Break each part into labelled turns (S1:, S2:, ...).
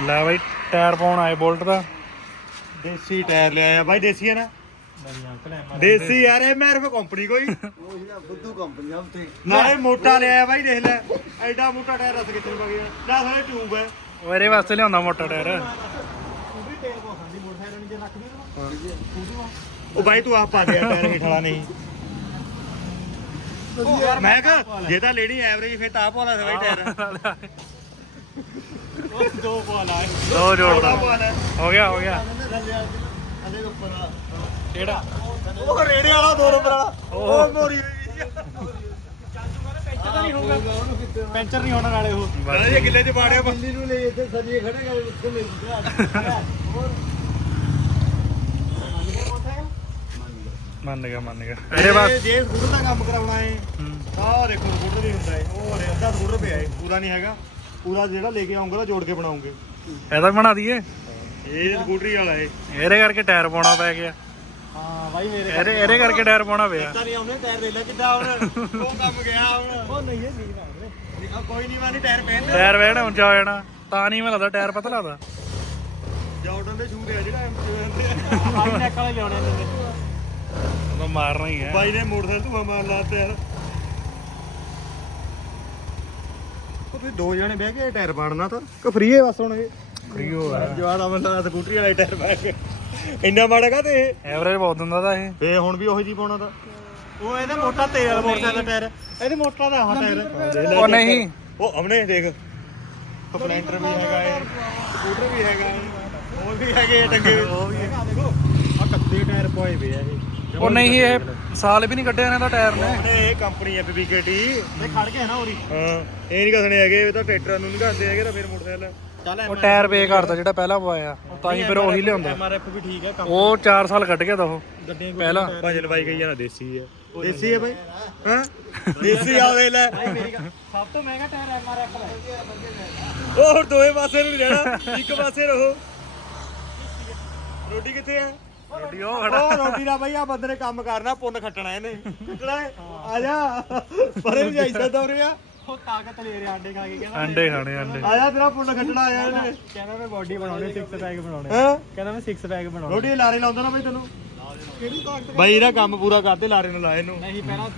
S1: ਲੈ ਬਾਈ ਟਾਇਰ ਪਾਉਣ ਆਏ ਬੋਲਟ ਦਾ।
S2: ਦੇਸੀ ਟਾਇਰ ਲਿਆਇਆ ਬਾਈ ਦੇਸੀ ਹੈ ਨਾ? ਦੇਸੀ ਯਾਰ ਇਹ ਮੈਂ ਰਫ ਕੰਪਨੀ ਕੋਈ।
S3: ਉਹ ਜਿਹੜਾ ਬੁੱਧੂ ਕੰਪਨੀ ਆ ਉੱਥੇ।
S2: ਨਾਲੇ ਮੋਟਾ ਲਿਆਇਆ ਬਾਈ ਦੇਖ ਲੈ। ਐਡਾ ਮੋਟਾ ਟਾਇਰ ਰਸ ਕਿੱਥੇ ਪਾ ਗਿਆ। ਨਾ ਸਾਰੇ ਟਿਊਬ ਹੈ।
S1: ਇਹਦੇ ਵਾਸਤੇ ਲਿਆਉਂਦਾ ਮੋਟਾ ਟਾਇਰ।
S2: ਉਹ ਬਾਈ ਤੂੰ ਆਪ ਪਾ ਦੇ ਟਾਇਰ ਹੇਠ ਵਾਲਾ ਨਹੀਂ। ਮੈਂ ਕਹ ਜੇ ਤਾਂ ਲੈਣੀ ਐਵਰੇਜ ਫਿਰ ਤਾਂ ਆਪ ਵਾਲਾ ਸੀ ਬਾਈ ਟਾਇਰ। ਦੋ ਪਾ ਲਾ
S1: ਦੋ ਜੋੜਦਾ
S2: ਪਾ ਲੈ
S1: ਹੋ ਗਿਆ ਹੋ ਗਿਆ।
S3: ਅਲੇ ਉੱਪਰ ਵਾਲਾ
S1: ਕਿਹੜਾ?
S2: ਉਹ ਰੇੜੇ ਵਾਲਾ ਦੋ ਨੰਬਰ ਵਾਲਾ। ਉਹ ਮੋਰੀ
S1: ਪੈਂਚਰ ਨਹੀਂ ਹੋਣ ਵਾਲੇ ਉਹ।
S2: ਨਾਲੇ ਜੇ ਗਿੱਲੇ ਚ ਬਾੜਿਆ ਬਸ
S3: ਦਿੱਲੀ ਨੂੰ ਲੈ ਇੱਥੇ ਸਰੀਏ ਖੜੇ ਕਰ ਉੱਥੇ ਮਿਲ ਗਿਆ
S1: ਮੰਨ ਗਿਆ ਮੰਨ ਗਿਆ। ਇਹਦੇ ਵਾਸਤੇ
S2: ਜੇ ਸਕੂਟਰ ਦਾ ਕੰਮ ਕਰਾਉਣਾ ਏ
S1: ਹੂੰ।
S2: ਆਹ ਦੇਖੋ ਸਕੂਟਰ ਵੀ ਹੁੰਦਾ ਏ। ਉਹ ਰੇ ਅੱਧਾ ਸਕੂਟਰ ਪਿਆ ਏ ਪੂਰਾ ਨਹੀਂ ਹੈਗਾ। ਪੂਰਾ ਜਿਹੜਾ ਲੈ ਕੇ ਆਉਂਗਾ ਜੋੜ ਕੇ ਬਣਾਉਂਗੇ।
S1: ਇਹਦਾ ਬਣਾ ਦਈਏ।
S2: ਇਹ ਸਕੂਟਰੀ ਵਾਲਾ ਏ
S1: ਇਹਦੇ ਕਰਕੇ ਟਾਇਰ ਪਾਉਣਾ ਪੈ ਗਿਆ।
S2: ਹਾਂ ਬਾਈ ਮੇਰੇ
S1: ਇਹਦੇ ਇਹਦੇ ਕਰਕੇ ਟਾਇਰ ਪਾਉਣਾ ਪਿਆ।
S2: ਤਾਂ ਨਹੀਂ ਆਉਂਦੇ ਟਾਇਰ ਲੈ ਲੈ ਕਿੱਦਾਂ ਹੁਣ ਉਹ ਕੰਮ ਗਿਆ ਹੁਣ।
S3: ਉਹ ਨਹੀਂ ਇਹ ਨਹੀਂ ਨਾ
S2: ਕੋਈ ਨਹੀਂ ਮਾਨੀ ਟਾਇਰ ਪਹਿਨ
S1: ਟਾਇਰ ਵੇਣ ਉੱਚਾ ਹੋ ਜਾਣਾ। ਤਾਂ ਨਹੀਂ ਮੈਨੂੰ ਲੱਗਦਾ ਟਾਇਰ ਪਤਲਾ ਦਾ।
S2: ਜਾਰਡਨ ਦੇ ਸ਼ੂਟ ਆ ਜਿਹੜਾ ਐਮ
S1: ਹਾਈ ਨੈਕ ਵਾਲੇ ਲਿਆਉਣੇ ਨੇ ਉਹ ਮਾਰਨਾ ਹੀ ਹੈ।
S2: ਬਾਈ ਨੇ ਮੋਟਰਸਾਈਕਲ ਧੂਆ ਮਾਰ ਲਾਤੇ ਯਾਰ। ਉਹ ਤੁਸੀਂ ਦੋ ਜਣੇ ਬਹਿ ਕੇ ਟਾਇਰ ਪਾੜਨਾ ਤਾਂ ਕਿ ਫ੍ਰੀ ਹੈ ਬਸ ਹੁਣ ਇਹ?
S1: ਫ੍ਰੀਓ ਹੈ
S2: ਜਵਾਨ ਆ ਬੰਦਾ ਸਕੂਟਰੀ ਵਾਲਾ ਟਾਇਰ ਪਾ ਕੇ ਇੰਨਾ ਮਾੜਾ ਕਾ ਤੇ
S1: ਐਵਰੇਜ ਬਹੁਤ ਦਿੰਦਾ ਦਾ ਇਹ।
S2: ਫੇ ਹੁਣ ਵੀ ਉਹੀ ਜੀ ਪਾਉਣਾ ਤਾਂ। ਉਹ ਇਹਦੇ ਮੋਟਾ ਤੇਲ ਵਾਲਾ ਮੋਟਰਸਾਈਕਲ ਦਾ ਟਾਇਰ। ਇਹਦੇ ਮੋਟਾ ਦਾ ਆਹ ਟਾਇਰ
S1: ਉਹ ਨਹੀਂ।
S2: ਉਹ ਹਮਨੇ ਦੇਖ। ਸਪਲੈਂਡਰ ਵੀ ਹੈਗਾ ਏ ਸਕੂਟਰ ਵੀ ਹੈਗਾ। ਹੋਰ ਵੀ ਹੈਗੇ ਆ ਟੰਗੇ ਉਹ ਵੀ ਦੇਖੋ ਆ ਕੱਤੇ ਟਾਇਰ ਪਾਏ ਵੇ ਆ ਇਹ।
S1: ਉਹ ਨਹੀਂ ਇਹ ਸਾਲ ਵੀ ਨਹੀਂ ਕੱਢਿਆ ਇਹਨਾਂ ਦਾ ਟਾਇਰ ਨੇ।
S2: ਉਹਨੇ ਇਹ ਕੰਪਨੀ ਹੈ ਪੀਕੇਟੀ ਇਹ ਖੜ ਗਿਆ ਨਾ ਉਰੀ। ਹਾਂ ਇਹ ਨਹੀਂ ਕਸਣੇ ਹੈਗੇ ਇਹ ਤਾਂ ਟਰੈਕਟਰਾਂ ਨੂੰ ਨਹੀਂ ਘਸਦੇ ਹੈਗੇ ਤਾਂ ਫਿਰ ਮੋਟਰਸਾਈਕਲ। ਚੱਲ
S1: ਉਹ ਟਾਇਰ ਪੇ ਕਰਦਾ ਜਿਹੜਾ ਪਹਿਲਾਂ ਪਵਾਇਆ ਤਾਂ ਹੀ ਫਿਰ ਉਹੀ ਲਿਆਉਂਦਾ।
S2: ਐਮਆਰਐਫ ਵੀ ਠੀਕ ਹੈ ਕੰਮ
S1: ਉਹ 4 ਸਾਲ ਕੱਢ ਗਿਆ ਤਾਂ ਉਹ।
S2: ਗੱਡੀਆਂ
S1: ਪਹਿਲਾਂ।
S2: ਭਾਜਨ ਲਵਾਈ ਗਈ ਆ ਨਾ ਦੇਸੀ ਹੈ ਦੇਸੀ ਹੈ ਬਾਈ ਹਾਂ? ਦੇਸੀ ਆ ਵੇ ਲੈ।
S1: ਸਭ ਤੋਂ ਮਹਿੰਗਾ ਟਾਇਰ ਐਮਆਰਐਫ ਦਾ
S2: ਉਹ ਦੋਵੇਂ ਪਾਸੇ ਨੂੰ ਨੀ ਰਹਿਣਾ ਇੱਕ ਪਾਸੇ ਰਹੋ। ਰੋਟੀ ਕਿੱਥੇ ਆ?
S1: ਰੋਟੀ ਉਹ ਖੜਾ
S2: ਉਹ ਰੋਟੀ ਦਾ ਬਈ ਆ ਬੰਦੇ ਨੇ ਕੰਮ ਕਰਨਾ ਪੁੰਨ ਖੱਟਣਾ ਇਹਨੇ। ਖੱਟਣਾ ਹੈ? ਆ ਜਾ। ਪਰੇ ਨੂੰ ਜਾਈ ਸਕਦਾ ਉਰੇ ਆ।
S3: ਉਹ ਤਾਕਤ ਲੈ ਰਿਹਾ ਆਂਡੇ ਖਾ ਕੇ ਕਹਿੰਦਾ
S1: ਅੰਡੇ ਖਾਣੇ ਅੰਡੇ।
S2: ਆ ਜਾ ਤੇਰਾ ਪੁੰਨ ਖੱਟਣਾ ਆਇਆ ਇਹਨੇ।
S3: ਕਹਿੰਦਾ ਮੈਂ ਬਾਡੀ ਬਣਾਉਣੀ 6 ਪੈਕ ਬਣਾਉਣੇ।
S2: ਹਾਂ?
S3: ਕਹਿੰਦਾ ਮੈਂ 6 ਪੈਕ ਬਣਾਉਣੇ।
S2: ਰੋਟੀ ਦੇ ਲਾਰੇ ਲਾਉਂਦਾ ਨਾ ਬਈ ਤੈਨੂੰ।
S3: ਕਿਹੜੀ ਤਾਕਤ
S2: ਬਾਈ ਇਹਦਾ ਕੰਮ ਪੂਰਾ ਕਰਦੇ ਲਾਰੇ ਨੂੰ ਲਾਏ ਇਹਨੂੰ।
S3: ਨਹੀਂ ਪਹਿਲਾਂ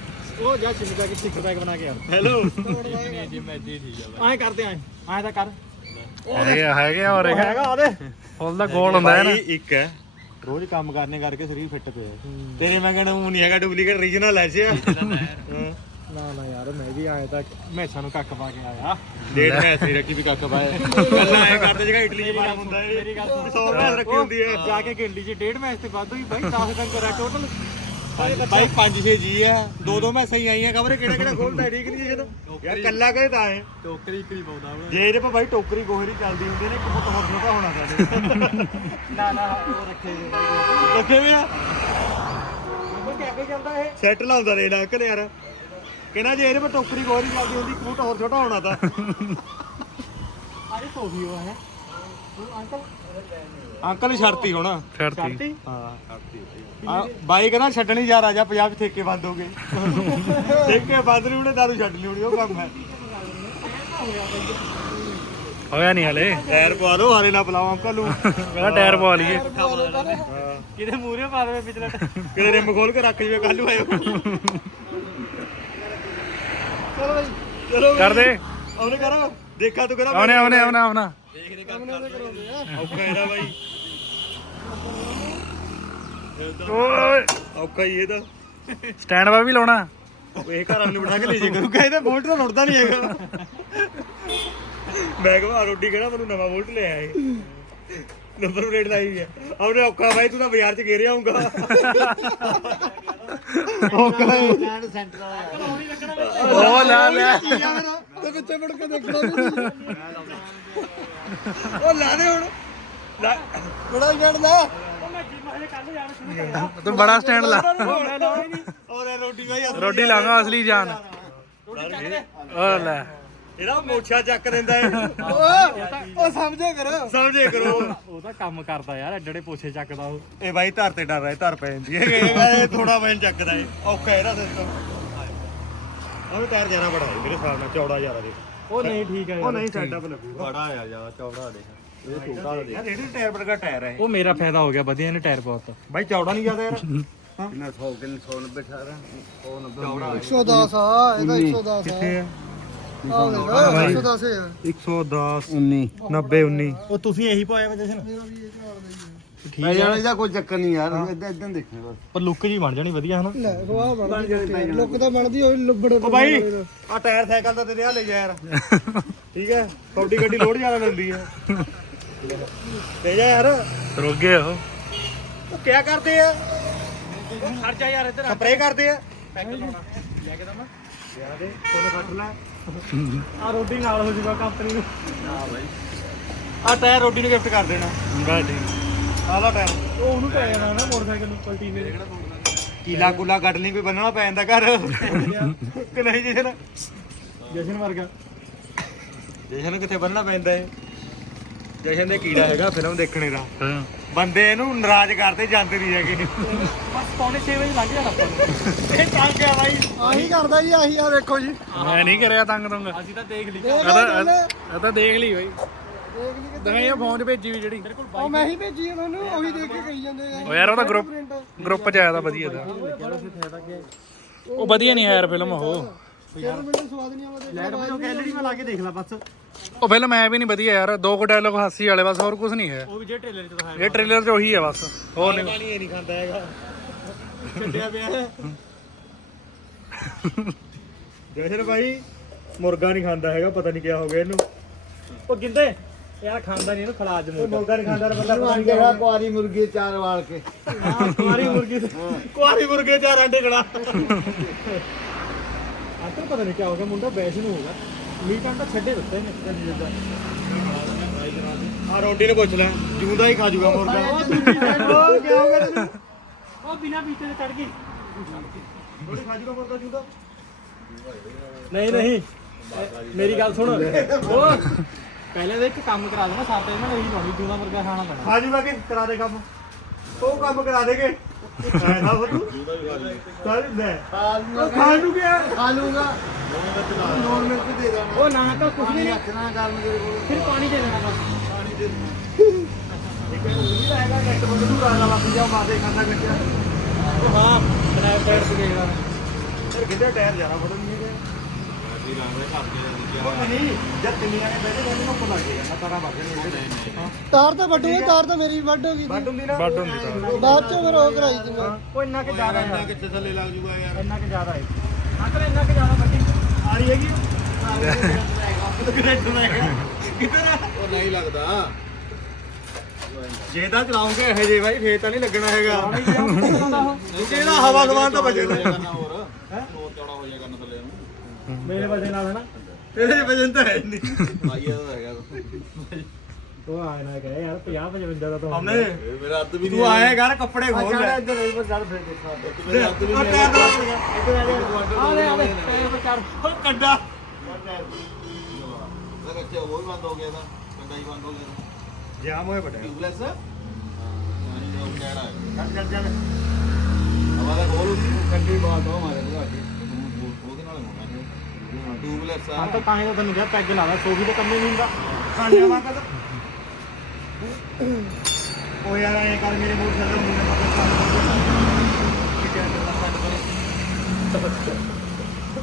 S3: ਉਹ ਜਾ ਚਿੰਮੀ ਕੇ 6 ਪੈਕ ਬਣਾ ਕੇ ਆ।
S2: ਹੈਲੋ।
S3: ਜੀ ਜੀ ਐਂ ਕਰਦੇ ਆਂ ਐਂ ਤਾਂ ਕਰ।
S1: ਹੈਗੇ ਆ ਹੈਗੇ ਆ ਔਰ
S2: ਹੈਗਾ ਆਦੇ
S1: ਫੁੱਲ ਦਾ ਗੋਲ ਹੁੰਦਾ ਹੈ ਨਾ।
S2: ਇੱਕ ਹੈ। ਰੋਜ਼ ਕੰਮ ਕਰਨੇ ਕਰਕੇ ਸਰੀਰ ਫਿੱਟ ਪਿਆ। ਤੇਰੇ ਮੈਂ ਕਹਿੰਦਾ ਉਹ ਨਹੀਂ ਹੈਗਾ ਡੁਪਲੀਕੇਟ ਰੀਜਨਲ ਐ ਹਾਂ
S3: ਨਾ ਨਾ ਯਾਰ ਮੈਂ ਵੀ ਆਇਆ ਤਾਂ ਮੈਸਾਂ ਨੂੰ ਕੱਕ ਪਾ ਕੇ ਆਇਆ।
S2: ਡੇਢ ਮੈਚ ਨਹੀਂ ਰੱਖੀ ਵੀ ਕੱਖ ਪਾਇਆ ਗੱਲਾਂ ਐ ਕਰਦੇ ਜਿਹੜਾ ਇਟਲੀ ਚ ਪਾਇਆ ਹੁੰਦਾ
S3: ਸੁਣ।
S2: 100 ਮੈਚ ਰੱਖੀ ਹੁੰਦੀ ਹੈ
S3: ਜਾ ਕੇ ਗਿਣਲੀ ਚ ਡੇਢ ਮੈਚ ਤੇ ਵੱਧ ਹੋਈ ਬਾਈ 10 ਰਨ ਕਰਾ ਟੋਟਲ
S2: ਬਾਈ 5-6 ਜੀ ਆ। ਦੋ ਦੋ ਮੈਸਾਂ ਹੀ ਆਈਆਂ ਖਬਰੇ ਕਿਹੜਾ ਕਿਹੜਾ ਖੋਲਦਾ ਠੀਕ ਨਹੀਂ ਜਦੋਂ ਯਾਰ ਕੱਲਾ ਕਰੇ ਤਾਂ ਐ
S3: ਟੋਕਰੀ ਕਰੀ ਪਾਉਂਦਾ ਉਹ
S2: ਜੇ ਇਹਦੇ ਪਾ ਬਾਈ ਟੋਕਰੀ ਗੋਹਰੀ ਚੱਲਦੀ ਹੁੰਦੀ ਨੇ ਇੱਕ ਫੁੱਟ ਹੋਰ ਛੋਟਾ ਹੋਣਾ ਸਾਡੇ।
S3: ਨਾ ਨਾ ਉਹ ਰੱਖੇ
S2: ਰੱਖੇ ਵੀ ਆ?
S3: ਉਹ ਕਿਆ ਕੇ ਚੱਲਦਾ ਇਹ?
S2: ਸੈੱਟ ਲਾਉਂਦਾ ਰੇ ਨਾ ਘਰੇ ਯਾਰ। ਕਹਿੰਦਾ ਜੇ ਇਹਦੇ ਪਾ ਟੋਕਰੀ ਗੋਹਰੀ ਚੱਲਦੀ ਹੁੰਦੀ ਇੱਕ ਫੁੱਟ ਹੋਰ ਛੋਟਾ ਹੋਣਾ ਤਾਂ।
S3: ਆਰੇ ਸੋਫੀ ਉਹ ਹੈ। ਉਹ ਅੰਕਲ?
S2: ਅੰਕਲ ਛੱਡਤੀ ਹੋਣਾ।
S1: ਛੱਡਤੀ
S2: ਹਾਂ ਆ ਬਾਈ ਕਹਿੰਦਾ ਛੱਡਣੀ ਜਾ ਰਾਜਾ ਪੰਜਾਬ 'ਚ ਠੇਕੇ ਬੰਦ ਹੋ ਗਏ। ਠੇਕੇ ਬੰਦ ਨਹੀਂ ਉਹਨੇ ਦਾਰੂ ਛੱਡ ਲਈ ਹੋਣੀ ਉਹ ਕੰਮ ਹੈ।
S1: ਹੋਇਆ ਨਹੀਂ ਹਲੇ।
S2: ਟਾਇਰ ਪਵਾ ਦੋ ਹਾਰੇ ਨਾ ਪਲਾਓ ਅੰਕਲ ਨੂੰ।
S1: ਪਹਿਲਾਂ ਟਾਇਰ ਪਵਾ ਲਈਏ।
S3: ਕਿਤੇ ਮੂਰੇ ਪਾ ਦੇਵੇ ਪਿਛਲੇ
S2: ਕਿਤੇ ਰਿਮ ਖੋਲ ਕੇ ਰੱਖ ਜਵੇ ਕੱਲ ਨੂੰ ਆਇਓ ਚਲੋ ਬਾਈ ਚਲੋ
S1: ਕਰ ਦੇ
S2: ਉਹਨੇ ਕਰੋ। ਦੇਖਾ ਤੂੰ ਕਰਾ।
S1: ਆਉਣੇ ਆਉਣੇ ਆਉਣਾ ਆਉਣਾ।
S2: ਔਖਾ ਇਹਦਾ ਬਾਈ।
S1: ਓਏ।
S2: ਔਖਾ ਹੀ ਇਹਦਾ।
S1: ਸਟੈਂਡ ਵਾ ਵੀ ਲਾਉਣਾ।
S2: ਉਹ ਇਹ ਘਰਾਂ ਨੂੰ ਬਿਠਾ ਕੇ ਲੈ ਜੇ ਕਰੂ ਕਹਿੰਦੇ ਬੋਲਟ ਤਾਂ ਲੁੱਟਦਾ ਨਹੀਂ ਹੈਗਾ। ਮੈਂ ਕਿਹਾ ਰੋਟੀ ਕਿਹੜਾ ਮੈਨੂੰ ਨਵਾਂ ਬੋਲਟ ਲੈ ਆਇਆ ਨੰਬਰ ਪਲੇਟ ਲਾਈ ਹੋਈ ਹੈ। ਆਪਣੇ ਔਖਾ ਬਾਈ ਤੂੰ ਤਾਂ ਬਾਜ਼ਾਰ ਚ ਘੇਰਿਆ ਆਉਂਗਾ ਔਖਾ
S3: ਲੈਂਡ ਸੈਂਟਰ ਵਾਲਾ
S1: ਉਹ ਲੈ। ਲੈ
S2: ਤੇ ਪਿੱਛੇ ਮੁੜ ਕੇ ਦੇਖਣਾ ਉਹ ਲਾ ਦੇ ਹੁਣ। ਲਾ। ਬੜਾ ਜੜਦਾ
S1: ਤੂੰ ਬੜਾ ਸਟੈਂਡ ਲਾ।
S2: ਔਰ ਇਹ ਰੋਟੀ ਬਾਈ ਅਸਲੀ
S1: ਰੋਟੀ ਲਾਵਾਂ ਅਸਲੀ ਜਾਨ। ਉਹ ਲੈ।
S2: ਇਹਦਾ ਮੋਛਾ ਚੱਕ ਦਿੰਦਾ ਏ
S3: ਉਹ ਸਮਝਿਆ ਕਰੋ।
S2: ਸਮਝੇ ਕਰੋ।
S3: ਉਹ ਤਾਂ ਕੰਮ ਕਰਦਾ ਯਾਰ ਐਡੇ ਪੋਛੇ ਚੱਕਦਾ ਉਹ।
S2: ਇਹ ਬਾਈ ਧਰ ਤੇ ਡਰ ਰਿਹਾ ਧਰ ਪੈ ਜਾਂਦੀ ਹੈ। ਇਹ ਥੋੜਾ ਵੈਨ ਚੱਕਦਾ ਏ ਔਖਾ ਇਹਦਾ ਸਿਸਟਮ ਉਹ ਟਾਇਰ ਜ਼ਿਆਦਾ ਬੜਾ ਹੈ ਮੇਰੇ ਹਿਸਾਬ ਨਾਲ ਚੌੜਾ ਜ਼ਿਆਦਾ ਦੇ
S3: ਉਹ ਨਹੀਂ ਠੀਕ ਹੈ
S2: ਉਹ ਨਹੀਂ ਸੈਟਅਪ ਲੱਗੂਗਾ।
S4: ਬੜਾ ਆ ਜਾ ਚੌੜਾ ਦੇਖ। ਇਹ ਛੋਟਾ ਦੇਖ।
S2: ਯਾਰ ਰੇਡੀ ਟਾਇਰ ਵਰਗਾ ਟਾਇਰ ਹੈ ਇਹ।
S3: ਉਹ ਮੇਰਾ ਫਾਇਦਾ ਹੋ ਗਿਆ ਵਧੀਆ ਇਹਨੇ ਟਾਇਰ ਪਾਤਾ
S2: ਬਾਈ ਚੌੜਾ ਨਹੀਂ ਜ਼ਿਆਦਾ ਯਾਰ।
S4: ਕਿੰਨਾ 100 ਕਿੰਨਾ 190 18 190 ਚੌੜਾ
S5: 110 ਆ। ਇਹਦਾ 110 ਆ।
S2: ਕਿੱਥੇ ਹੈ
S5: ਆਹ ਦੇਖ 110 ਹੈ
S2: 110
S4: 19
S2: 90 19 ਉਹ ਤੁਸੀਂ ਇਹੀ ਪਾਇਆ ਵਾ ਜਸ਼ਨ?
S5: ਮੇਰਾ ਵੀ ਇਹ ਨਾਲ ਦਾ ਹੀ ਹੈ
S4: ਮੈਂ ਜਾਣਾ ਇਹਦਾ ਕੋਈ ਚੱਕਰ ਨਹੀਂ ਯਾਰ। ਇਦਾਂ ਇਦਾਂ ਦੇਖਣਾ ਬਸ।
S2: ਪਰ ਲੁੱਕ ਜੀ ਬਣ ਜਾਣੀ ਵਧੀਆ ਹਨਾ?
S5: ਲੈ ਸਵਾਹ ਬਣਦੀ ਲੁੱਕ ਤਾਂ ਬਣਦੀ ਹੋਈ ਲੁੱਬੜੇ
S2: ਉਹ ਬਾਈ ਆ ਟਾਇਰ ਸਾਈਕਲ ਦਾ ਤੇਰੇ ਆ ਲੈ ਜਾ ਯਾਰ। ਠੀਕ ਹੈ ਕੌਡੀ ਗੱਡੀ ਲੋਡ ਜ਼ਿਆਦਾ ਲੈਂਦੀ ਹੈ ਲੈ ਜਾ ਯਾਰ।
S3: ਰੁਕ ਗਏ ਉਹ।
S2: ਉਹ ਕਿਆ ਕਰਦੇ ਆ?
S3: ਖਰਚਾ ਯਾਰ ਇੱਧਰ
S2: ਸਪਰੇ ਕਰਦੇ ਆ। ਲਾਉਣਾ। ਲੈ ਕੇ ਦਮਾ ਲਿਆ ਦੇ ਕੋਨੇ ਕੱਟ ਲੈ
S3: ਆ ਰੋਟੀ ਨਾਲ ਹੋ ਜੂਗਾ ਕੰਪਨੀ ਨੂੰ।
S2: ਆ ਟਾਇਰ ਰੋਟੀ ਨੂੰ ਗਿਫਟ ਕਰ ਦੇਣਾ।
S3: ਬਸ ਠੀਕ।
S2: ਲਾ ਟਾਇਰ।
S3: ਉਹ ਉਹਨੂੰ ਪੈ ਜਾਣਾ ਨਾ ਮੋਟਰਸਾਈਕਲ ਨੂੰ ਪਲਟੀ ਨੇ
S2: ਕੀਲਾ ਕੁਲਾ ਕੱਢ ਲਈ ਕੋਈ ਬੰਨਣਾ ਪੈ ਜਾਂਦਾ ਘਰ। ਕਿ ਨਹੀਂ ਜਸ਼ਨ?
S3: ਜਸ਼ਨ ਵਰਗਾ।
S2: ਜਸ਼ਨ ਨੂੰ ਕਿੱਥੇ ਬੰਨਣਾ ਪੈਂਦਾ ਏ? ਜਸ਼ਨ ਦੇ ਕੀੜਾ ਹੈਗਾ ਫਿਲਮ ਦੇਖਣੇ ਦਾ।
S3: ਹਾਂ।
S2: ਬੰਦੇ ਇਹਨੂੰ ਨਾਰਾਜ਼ ਕਰਦੇ ਜਾਂਦੇ ਨਹੀਂ ਹੈਗੇ।
S3: ਬਸ ਪੌਣੇ 6 ਵਜੇ ਲੰਘ ਜਾਣਾ ਆਪਾਂ
S2: ਇਹ ਤਾਂ ਗਿਆ ਬਾਈ?
S5: ਆਹੀ ਕਰਦਾ ਜੀ ਆਹੀ ਆ ਦੇਖੋ ਜੀ।
S3: ਮੈਂ ਨਹੀਂ ਕਰਿਆ ਤੰਗ ਤੁੰਗ। ਅਸੀਂ ਤਾਂ ਦੇਖ ਲਈ। ਇਹ ਤਾਂ
S5: ਲੈ, ਦੇਖ
S3: ਇਹ ਤਾਂ ਦੇਖ ਲਈ ਬਈ।
S5: ਦੇਖ ਲਈ ਕਿ
S3: ਦਿਖਾਈ ਆ ਫੋਨ 'ਚ ਭੇਜੀ ਵੀ ਜਿਹੜੀ।
S5: ਉਹ ਮੈਂ ਹੀ। ਭੇਜੀ ਮੈਨੂੰ ਉਹੀ ਦੇਖ ਕੇ ਕਹੀ ਜਾਂਦੇ ਆ।
S3: ਉਹ ਯਾਰ ਉਹਦਾ ਗਰੁੱਪ ਗਰੁੱਪ 'ਚ ਆਇਆ ਤਾਂ ਵਧੀਆ ਦਾ। ਉਹ ਵਧੀਆ ਨਹੀਂ ਹੈ ਯਾਰ ਫਿਲਮ ਉਹ।
S5: ਫਿਰ ਮੈਨੂੰ ਸਵਾਦ ਨਹੀਂ ਆਉਂਦਾ
S2: ਲੈਟ ਮੈਨੂੰ ਗੈਲਰੀ ਮੈਂ ਲਾ ਕੇ ਦੇਖ ਲਾ ਬਸ।
S3: ਉਹ ਫਿਲਮ ਐ ਵੀ ਨਹੀਂ ਵਧੀਆ ਯਾਰ ਦੋ ਕੁ ਡਾਇਲੋਗ ਹਾਸੀ ਵਾਲੇ ਬਸ ਹੋਰ ਕੁਝ ਨਹੀਂ ਹੈ।
S2: ਉਹ ਵੀ ਜੇ ਟ੍ਰੇਲਰ ਚ ਦਿਖਾਇਆ
S3: ਇਹ ਟ੍ਰੇਲਰ 'ਚ ਉਹੀ ਹੈ ਬਸ ਹੋਰ ਨਹੀਂ।
S2: ਪਾਣੀ ਇਹ ਨਹੀਂ ਖਾਂਦਾ ਹੈਗਾ। ਛੱਡਿਆ ਪਿਆ ਹੈ। ਜਸ਼ਨ ਭਾਈ ਮੁਰਗਾ ਨਹੀਂ ਖਾਂਦਾ ਹੈਗਾ ਪਤਾ ਨਹੀਂ ਕਿਆ ਹੋ ਗਿਆ ਇਹਨੂੰ।
S3: ਉਹ ਗਿੰਦੇ ਯਾਰ ਖਾਂਦਾ ਨਹੀਂ ਇਹਨੂੰ ਖਲਾ ਅੱਜ
S2: ਇਹ ਮੁਰਗਾ ਨਹੀਂ ਖਾਂਦਾ ਬੰਦਾ ਪਤਾ ਨਹੀਂ
S4: ਜਿਹੜਾ ਕੁਆਰੀ ਮੁਰਗੀ ਚਾਰ ਵਾਲ ਕੇ।
S2: ਕੁਆਰੀ ਮੁਰਗੀ ਕੁਆਰੀ ਮੁਰਗੇ ਚਾਰ ਅੰਡੇ ਖੜਾ
S3: ਅੰਕਲ ਪਤਾ ਨਹੀਂ ਕਿਆ ਹੋ ਗਿਆ ਮੁੰਡਾ ਵੈਸੇ ਨੂੰ ਹੋਗਾ ਮੀਟ ਅੰਡਾ ਛੱਡੇ ਦਿੱਤੇ ਨੇ
S2: ਆ ਰੋਟੀ ਨੂੰ ਪੁੱਛ ਲੈ ਜੂੰਦਾ ਹੀ ਖਾ ਜੂਗਾ ਮੁਰਗਾ। ਉਹ ਕਿਆ ਹੋ ਗਿਆ ਤੈਨੂੰ?
S3: ਉਹ ਬਿਨਾ ਪੀਤੇ ਤੇ ਚੜ ਗਈ
S2: ਰੋਟੀ ਖਾ ਜੂਗਾ ਮੁਰਗਾ ਜੂੰਦਾ?
S3: ਨਹੀਂ ਨਹੀਂ। ਮੇਰੀ ਗੱਲ ਸੁਣ। ਉਹ ਪਹਿਲੇ ਦੇ ਇੱਕ ਕੰਮ ਕਰਾ ਦੇਣਾ ਸਾਤੇ ਇਹਨਾਂ ਨੇ ਇਹੀ ਪਾਉਣੀ ਜੂਨਾ ਮੁਰਗਾ ਖਾਣਾ ਪੈਣਾ।
S2: ਖਾ ਜੂਗਾ ਕਿ? ਕਰਾ ਦੇ ਕੰਮ। ਉਹ ਕੰਮ ਕਰਾ ਦੇਗੇ। ਐ ਨਾ ਬਤੂ ਚੱਲ ਲੈ। ਉਹ ਖਾਣ ਨੂੰ ਗਿਆ
S4: ਖਾ ਲੂੰਗਾ ਨੋਨ ਮਿਰਚ ਦੇ ਦੇਣਾ।
S3: ਉਹ ਨਾ ਤਾਂ ਕੁਝ ਵੀ ਨਹੀਂ।
S4: ਰੱਖਣਾ ਕਰਨ ਮੇਰੇ ਕੋਲ।
S3: ਫਿਰ ਪਾਣੀ ਦੇ ਦੇਣਾ ਬਸ।
S2: ਇੱਕ ਉਹ ਵੀ ਆਏਗਾ ਨੈਟ ਬੰਦ ਨੂੰ ਰਾਣਾ ਵਾਪੀ ਜਾ ਮਾਦੇ ਖਾਂਦਾ
S3: ਉਹ ਹਾਂ ਤੇ
S2: ਫਿਰ ਟਾਇਰ ਜਾਣਾ ਫੜਨ ਨਹੀਂ ਹੈਗਾ ਉਹ ਨਹੀਂ ਜਦ ਤਿੰਨੀਆਂ ਨੇ ਬੈਠੇ ਬੈਠੇ ਨੂੰ ਉੱਪਰ ਲੱਗ ਤਾਰਾ ਵੱਜ ਨਹੀਂ ਹਾਂ
S5: ਤਾਰ ਤਾਂ ਵੱਡੂ ਹੈ। ਤਾਰ ਤਾਂ ਮੇਰੀ ਵੱਡ ਹੋ ਗਈ
S2: ਵੱਡ ਹੁੰਦੀ ਨਾ?
S3: ਵੱਡ ਹੁੰਦੀ ਤਾਰ।
S5: ਸੀ ਬਾਅਦ ਚੋਂ ਫਿਰ ਉਹ ਕਰਾਈ ਸੀ ਮੈਂ।
S3: ਉਹ ਇੰਨਾ ਕਿ ਜ਼ਿਆਦਾ ਹੈ।
S4: ਕਿੱਥੇ ਥੱਲੇ ਲੱਗ ਜੂਗਾ ਯਾਰ?
S3: ਇੰਨਾ ਕਿ ਜ਼ਿਆਦਾ ਹੈ। ਅੰਕਲ ਇੰਨਾ ਕਿ ਜ਼ਿਆਦਾ ਵੱਡੀ
S2: ਆ ਰਹੀ ਹੈਗੀ
S4: ਉਹ? ਨਹੀਂ ਲੱਗਦਾ।
S2: ਜੇ ਤਾਂ ਚਲਾਉਂਗੇ ਇਹ ਜੇ ਬਾਈ ਫੇਰ ਤਾਂ ਨਹੀਂ ਲੱਗਣਾ ਹੈਗਾ। ਇਹਦਾ ਹਵਾ ਸਵਾਨ ਤਾਂ ਬਚੇ
S4: ਹੋਰ। ਹੋਰ ਚੌੜਾ ਹੋ ਜਾਏਗਾ ਨੂੰ।
S3: ਮੇਰੇ ਵਜੇ ਨਾਲ ਹੈ ਨਾ
S2: ਤੇਰੇ ਵਜਨ ਤਾਂ ਹੈ ਨਹੀਂ।
S4: ਹੈਗਾ
S3: ਉਹ ਆਇਆ ਨਾ ਕਹੇ ਯਾਰ 50 55 ਦਾ ਤਾਂ
S2: ਹਮਨੇ।
S4: ਇਹ ਮੇਰਾ ਅੱਧ ਵੀ
S2: ਤੂੰ ਆਏ ਕਰ ਕੱਪੜੇ ਖੋਲ ਲੈ।
S4: ਇੱਧਰ ਇੱਧਰ ਚੱਲ ਫਿਰ ਦੇਖਾ ਮੇਰੇ ਅੱਧ ਵੀ
S2: ਆ
S4: ਨਹੀਂ
S2: ਲੱਗ ਗਿਆ
S3: ਆ ਲੈ ਆ ਲੈ ਪੈਰ ਪਰ ਕਰ
S2: ਉਹ ਕੱਡਾ
S4: ਉਹਦਾ ਕੱਚਾ ਉਹ ਵੀ ਬੰਦ ਹੋ ਗਿਆ ਤਾਂ। ਕੰਡਾ ਹੀ ਬੰਦ ਹੋ ਗਿਆ
S2: ਜਾਮ ਹੋਏ ਬਟੇ।
S4: ਟਿਊਬਲੈਸ ਹਾਂ ਨਹੀਂ ਉਹ ਕਹਿਣਾ ਹੈ।
S2: ਚੱਲ ਚੱਲ ਚੱਲ।
S4: ਦਾ ਖੋਲ ਕੰਡੀ ਬਾਤ ਹੋ ਮਾਰੇ ਤੁਹਾਡੀ ਉਹਦੇ ਨਾਲ ਹੋਣਾ ਟਿਊਬਲੈਸ ਆ
S3: ਹਾਂ ਤਾਂ ਤਾਂ ਹੀ ਤਾਂ ਤੈਨੂੰ ਕਿਹਾ ਪੈਗ ਲਾ ਲੈ ਸੋਫੀ ਤੇ ਕੰਮੇ ਨਹੀਂ ਹੁੰਦਾ।
S2: ਖਾਣੇ ਵਾ ਕਦ ਉਹ ਯਾਰ ਐ ਕਰ ਮੇਰੇ ਮੂੰਹ ਥੱਲੇ ਮੁੰਡੇ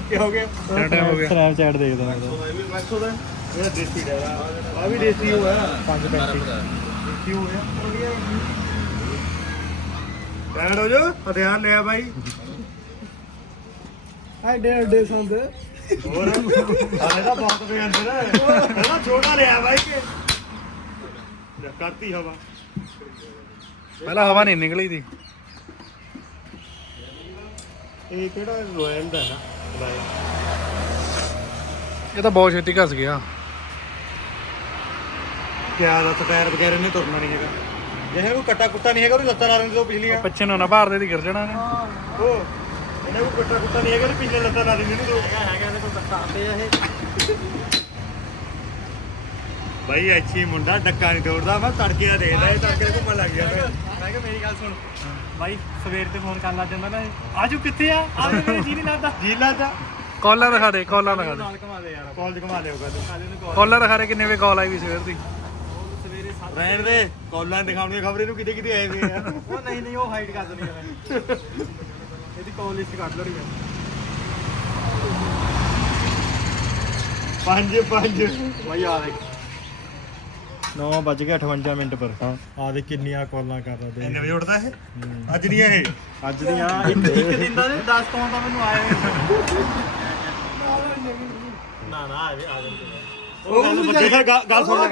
S2: ਕੀ ਹੋ ਗਿਆ?
S3: ਟਾਈਮ ਹੋ ਗਿਆ। ਸਨੈਪਚੈਟ ਦੇਖਦਾ ਮੈਂ
S4: ਉਹ ਵੀ ਮੈਕਸੋ ਦਾ
S2: ਇਹ ਦੇਸੀ ਡੇਰਾ ਆ ਵੀ ਦੇਸੀ ਹੋਇਆ
S3: 535
S2: ਦੇਸੀ ਹੋ ਗਿਆ ਬੈਠ ਹੋ ਜੋ। ਹਥਿਆਰ ਲਿਆ ਬਾਈ।
S5: ਐਡੇ ਐਡੇ ਸੰਦ
S2: ਹੋਰ? ਹਾਲੇ ਤਾਂ ਬਹੁਤ ਪਏ ਅੰਦਰ। ਇਹਦਾ ਛੋਟਾ ਲਿਆ ਬਾਈ ਕੇ। ਲੈ, ਕਰਤੀ ਹਵਾ।
S3: ਪਹਿਲਾਂ ਹਵਾ ਨਹੀਂ ਨਿਕਲੀ ਦੀ।
S2: ਇਹ ਕਿਹੜਾ ਰਾਇਲ ਦਾ ਹੈ ਨਾ ਰਾਇਲ
S3: ਇਹ ਤਾਂ ਬਹੁਤ ਛੇਤੀ ਘਸ ਗਿਆ।
S2: ਕਿਆ ਦਾ ਟਾਇਰ ਵਗੈਰਾ ਨਹੀਂ ਤੁਰਨਾ ਨਹੀਂ ਹੈਗਾ। ਜੇ ਕੋਈ ਕੱਟਾ ਕੁੱਟਾ ਨਹੀਂ ਹੈਗਾ ਉਹ ਲੱਤਾਂ ਲਾ ਲੈਂਦੇ ਉਹ ਪਿਛਲੀਆਂ
S3: ਪਿੱਛੇ ਨੂੰ ਨਾ ਭਾਰ ਦੇ ਦੀ ਗਿਰ ਜਾਣਾ ਨੇ
S2: ਉਹ ਇਹਨਾਂ ਕੋਈ ਕੱਟਾ ਕੁੱਟਾ ਨਹੀਂ ਹੈਗਾ ਉਹ ਪਿਛਲੇ ਲੱਤਾਂ ਲਾ ਦਿੰਦੇ ਨੇ ਦੋ
S3: ਹੈਗਾ ਇਹਦੇ ਕੋਲ ਕੱਟਾ ਆ ਇਹ।
S2: ਬਾਈ ਅੱਛੀ ਮੁੰਡਾ ਡੱਕਾ ਨਹੀਂ ਤੋੜਦਾ ਮੈਂ ਤੜਕੇ ਦਾ ਦੇਖਦਾ ਇਹ ਤੜਕੇ ਘੁੰਮਣ ਲੱਗ ਗਿਆ ਮੈਂ
S3: ਕਿਹਾ ਮੇਰੀ ਗੱਲ ਸੁਣ। ਬਾਈ ਸਵੇਰ ਤੇ ਫੋਨ ਕਰਨ ਲੱਗ ਜਾਂਦਾ ਨਾ ਇਹ ਆਜੂ ਕਿੱਥੇ ਆ? ਆਜੂ ਮੇਰੇ ਜੀ ਨਹੀਂ ਲੱਗਦਾ।
S2: ਜੀ ਲਾਦਾ
S6: ਕਾਲਾਂ ਦਿਖਾ ਦੇ ਕਾਲਾਂ ਦਿਖਾ ਦੇ।
S3: ਨਾਲ ਘਮਾ ਦੇ ਯਾਰ।
S2: ਕਾਲਜ ਘੁਮਾ ਲਿਓ
S3: ਕਾਲੇ ਨੂੰ ਕਾਲ।
S6: ਕਾਲਾਂ ਦਿਖਾ ਦੇ ਕਿੰਨੇ ਵੇ ਕਾਲ ਆਈ ਵੀ ਸਵੇਰ ਦੀ
S2: ਰਹਿਣ ਦੇ ਕਾਲਾਂ ਦਿਖਾਉਣੀਆਂ ਖਬਰ ਇਹਨੂੰ ਕਿਤੇ ਕਿਤੇ ਆਏ ਵੇ ਆ।
S3: ਉਹ ਨਹੀਂ ਨਹੀਂ ਉਹ ਹਾਈਡ ਕਰ ਦੇਣੀ ਮੈਂ। ਇਹਦੀ ਕਾਲ ਲਿਸਟ ਕੱਢ ਲੜੀ ਮੈਂ
S2: ਪੰਜ ਪੰਜ।
S3: ਬਾਈ ਆ ਦੇਖ।
S2: 9 ਵੱਜ ਕੇ 58 ਮਿੰਟ ਪਰ।
S3: ਆ ਦੇ ਕਿੰਨੀਆਂ ਕਾਲਾਂ ਕਰਦਾ ਦੇ
S2: ਇੰਨੇ ਵਜੇ ਉੱਠਦਾ ਇਹ? ਅੱਜ ਨਹੀਂ ਇਹ?
S3: ਅੱਜ ਦੀਆਂ ਇੱਕ ਇੱਕ ਦਿਨ ਦਾ 10 ਤੋਂ ਤਾਂ ਮੈਨੂੰ ਆਏ ਨਾ ਨਾ ਆ ਜਾ ਆ ਜਾ
S2: ਉਹ ਦੇਖਿਆ ਗੱਲ- ਗੱਲ ਸੁਣ ਲੈ।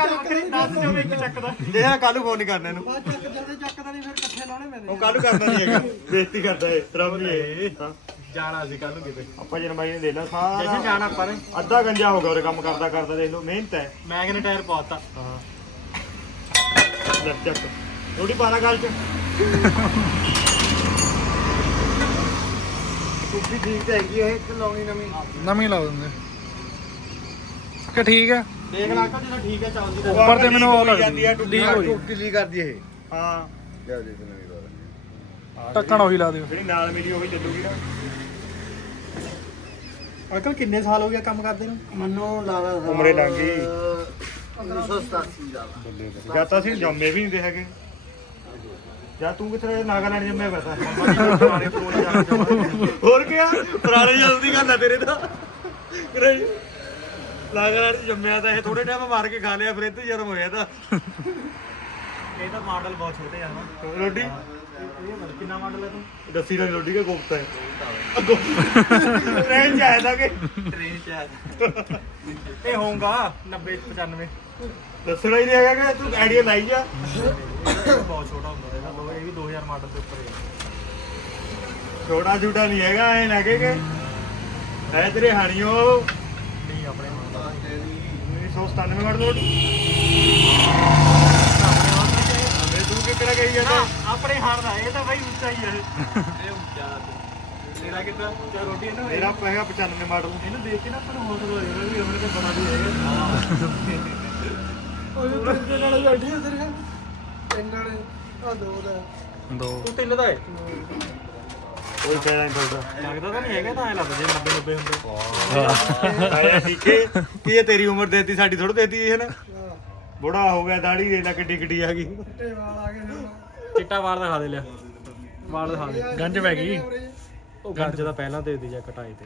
S3: ਦੱਸ ਜੋ ਇੱਕ ਚੱਕਦਾ।
S2: ਦੇਖਿਆ ਕੱਲ ਨੂੰ ਫੋਨ ਨਹੀਂ ਕਰਨਾ ਇਹਨੂੰ।
S5: ਚੱਕ ਜਲਦੀ ਚੱਕਦਾ ਨਹੀਂ ਫਿਰ ਇਕੱਠੇ ਲਾਉਣੇ ਪੈਂਦੇ
S2: ਉਹ ਕੱਲ ਨੂੰ ਕਰਨਾ ਨਹੀਂ ਹੈਗਾ। ਬੇਇੱਜ਼ਤੀ ਕਰਦਾ ਏ ਰੱਬ ਨੇ ਹਾਂ।
S3: ਜਾਣਾ ਸੀ ਕੱਲ ਨੂੰ ਕਿਤੇ।
S2: ਆਪਾਂ ਜਨ ਬਾਈ ਨੇ ਦੇ ਲਾ
S3: ਜਸ਼ਨ
S2: ਸਾਰਾ
S3: ਜਾਣਾ ਪਰ
S2: ਅੱਧਾ ਗੰਜਾ ਹੋ ਗਿਆ ਉਹਦੇ ਕੰਮ ਕਰਦਾ ਕਰਦਾ ਦੇਖ ਲਓ ਮਿਹਨਤ ਹੈ।
S3: ਮੈਂ ਕਿਨੇ ਟਾਇਰ ਪਾਤਾ
S2: ਹਾਂ। ਲੈ ਚੱਕ। ਰੋਟੀ ਪਾਣਾ ਗੱਲ ਚ। ਕੁੱਪੀ ਠੀਕ ਤਾਂ ਹੈਗੀ ਇਹ ਲਾਉਣੀ ਨਵੀਂ।
S6: ਨਵੀਂ ਲਾ ਦਿੰਦੇ। ਕਿ ਠੀਕ ਹੈ
S3: ਦੇਖ ਲਾ ਕਾ ਜਿਹੜਾ ਠੀਕ ਹੈ ਚੱਲਦੀ
S6: ਉੱਪਰ ਤੇ ਮੈਨੂੰ ਉਹ
S2: ਹੋ
S6: ਲੀਕ ਹੋਈ
S4: ਢਿੱਲੀ ਕਰਦੀ ਇਹ।
S2: ਹਾਂ।
S4: ਜਾ ਦੇ ਤੇ ਨਵੀਂ
S6: ਟੱਕਣ ਉਹੀ ਲਾ ਦਿਓ।
S2: ਜਿਹੜੀ ਨਾਲ ਮਿਲੀ ਉਹੀ ਚੱਲੂਗੀ ਨਾ।
S3: ਅੰਕਲ ਕਿੰਨੇ ਸਾਲ ਹੋ ਗਿਆ ਕੰਮ ਕਰਦੇ ਨੂੰ?
S5: ਮੰਨੋ ਲਾਦਾ
S2: ਉਮਰੇ ਲੰਘ ਗਈ।
S5: 1987 ਦਾ।
S2: ਜਾਂ ਤਾਂ ਅਸੀਂ ਜੰਮੇ ਵੀ ਨਹੀਂ ਦੇ ਹੈਗੇ। ਜਾਂ ਤੂੰ ਕਿਥੇ ਨਾਗਾਲੈਂਡ ਜੰਮਿਆ ਪਤਾ ਹੋਰ ਕੀ ਆ? ਪੁਰਾਣੇ ਜਲਦੀ ਗੱਲ ਆ ਤੇਰੇ ਦਾ ਚ ਜੰਮਿਆ ਤਾਂ ਇਹ ਥੋੜੇ ਟਾਈਮ ਮਾਰ ਕੇ ਖਾ ਲਿਆ ਫਿਰ ਇੱਥੇ ਜਨਮ ਹੋਇਆ ਤਾਂ।
S3: ਇਹ ਤਾਂ ਮਾਡਲ ਬਹੁਤ ਛੋਟੇ ਆ ਨਾ।
S2: ਰੋਟੀ
S3: ਇਹ ਕਿੰਨਾ ਮਾਡਲ ਹੈ ਤੂੰ?
S2: ਦੱਸੀ ਨਾ ਰੋਟੀ ਕੇ ਕੋਫਤਾ ਹੈ। ਅੱਗੋਂ। ਟ੍ਰੇਨ ਚ ਆਇਆ ਤਾਂ ਕਿ।
S3: ਟ੍ਰੇਨ ਚ ਆ ਇਹ ਹੋਊਗਾ 90 95
S2: ਦੱਸਣਾ ਹੀ ਨਹੀਂ ਹੈਗਾ ਕਿ ਤੂੰ ਆਈਡੀਆ ਲਾਈ ਜਾ
S3: ਬਹੁਤ ਛੋਟਾ ਹੁੰਦਾ ਇਹਦਾ। ਦੋ- ਇਹ ਵੀ 2000 ਮਾਡਲ ਦੇ ਉੱਪਰ ਹੈ
S2: ਛੋਟਾ ਛੋਟਾ ਨਹੀਂ ਹੈਗਾ ਐ ਨਾ ਕਿ। ਹੈ ਤੇਰੇ ਹਾਣੀਓ।
S3: ਨਹੀਂ ਆਪਣੇ ਮਾਡਲ
S2: 1997 ਮਾਡਲ ਰੋਡ ਅਬੇ ਤੂੰ ਕਿੱਕੜਾ ਗਈ ਜਾਂਦਾ
S3: ਆਪਣੇ ਹਾਰ ਦਾ ਇਹ ਤਾਂ ਬਾਈ ਉੱਚਾ ਹੀ ਹੈ ਇਹ। ਉੱਚਾ ਤੇਰਾ ਕਿੱਦਾਂ? ਉੱਚਾ ਰੋਟੀ ਹੈ ਨਾ
S2: ਮੇਰਾ ਪੈਗਾ 95 ਮਾਡਲ
S3: ਇਹਨੂੰ ਦੇਖ ਕੇ ਨਾ ਆਪਾਂ ਨੂੰ ਹੌਸਲਾ ਹੋ ਜਾਣਾ ਵੀ ਆਪਣੇ ਤੇ ਬੜਾ ਵੀ ਹੈਗਾ।
S5: ਉਹ ਤੇ ਨਾਲ ਬੈਠੀ ਹੈ ਤੇਰੇ। ਇਹਨਾਂ ਨੇ ਆ ਦੋ ਦਾ।
S6: ਦੋ।
S3: ਤਿੰਨ ਦਾ ਹੈ।
S2: ਉਹ ਕਹਿਣਾ ਨਹੀਂ ਚੱਲਦਾ
S3: ਲੱਗਦਾ ਤਾਂ ਨਹੀਂ ਹੈਗਾ ਤਾਂ ਐ ਲੱਗਦਾ ਜੇ 90 90 ਹੁੰਦੇ।
S2: ਆਇਆ ਠੀਕ ਹੈ ਕੀ ਇਹ ਤੇਰੀ ਉਮਰ ਦੇਤੀ ਸਾਡੀ ਥੋੜਾ ਦੇਤੀ ਇਹ ਨਾ। ਬੁੜਾ ਹੋ ਗਿਆ ਦਾੜੀ ਦੇ ਲੈ ਕਿੱਡੀ ਕਿੱਡੀ ਆ ਗਈ।
S5: ਟੇ ਵਾਲ ਆ ਗਏ ਨੇ
S3: ਚਿੱਟਾ ਵਾਲ ਦਿਖਾ ਦੇ ਲਿਆ। ਵਾਲ ਦਿਖਾ ਦੇ।
S6: ਗੰਜ ਪੈ ਗਈ।
S3: ਉਹ ਗੱਜ ਦਾ ਪਹਿਲਾਂ ਦੇ ਦੀ ਜਾਂ ਕਟਾਈ ਤੇ।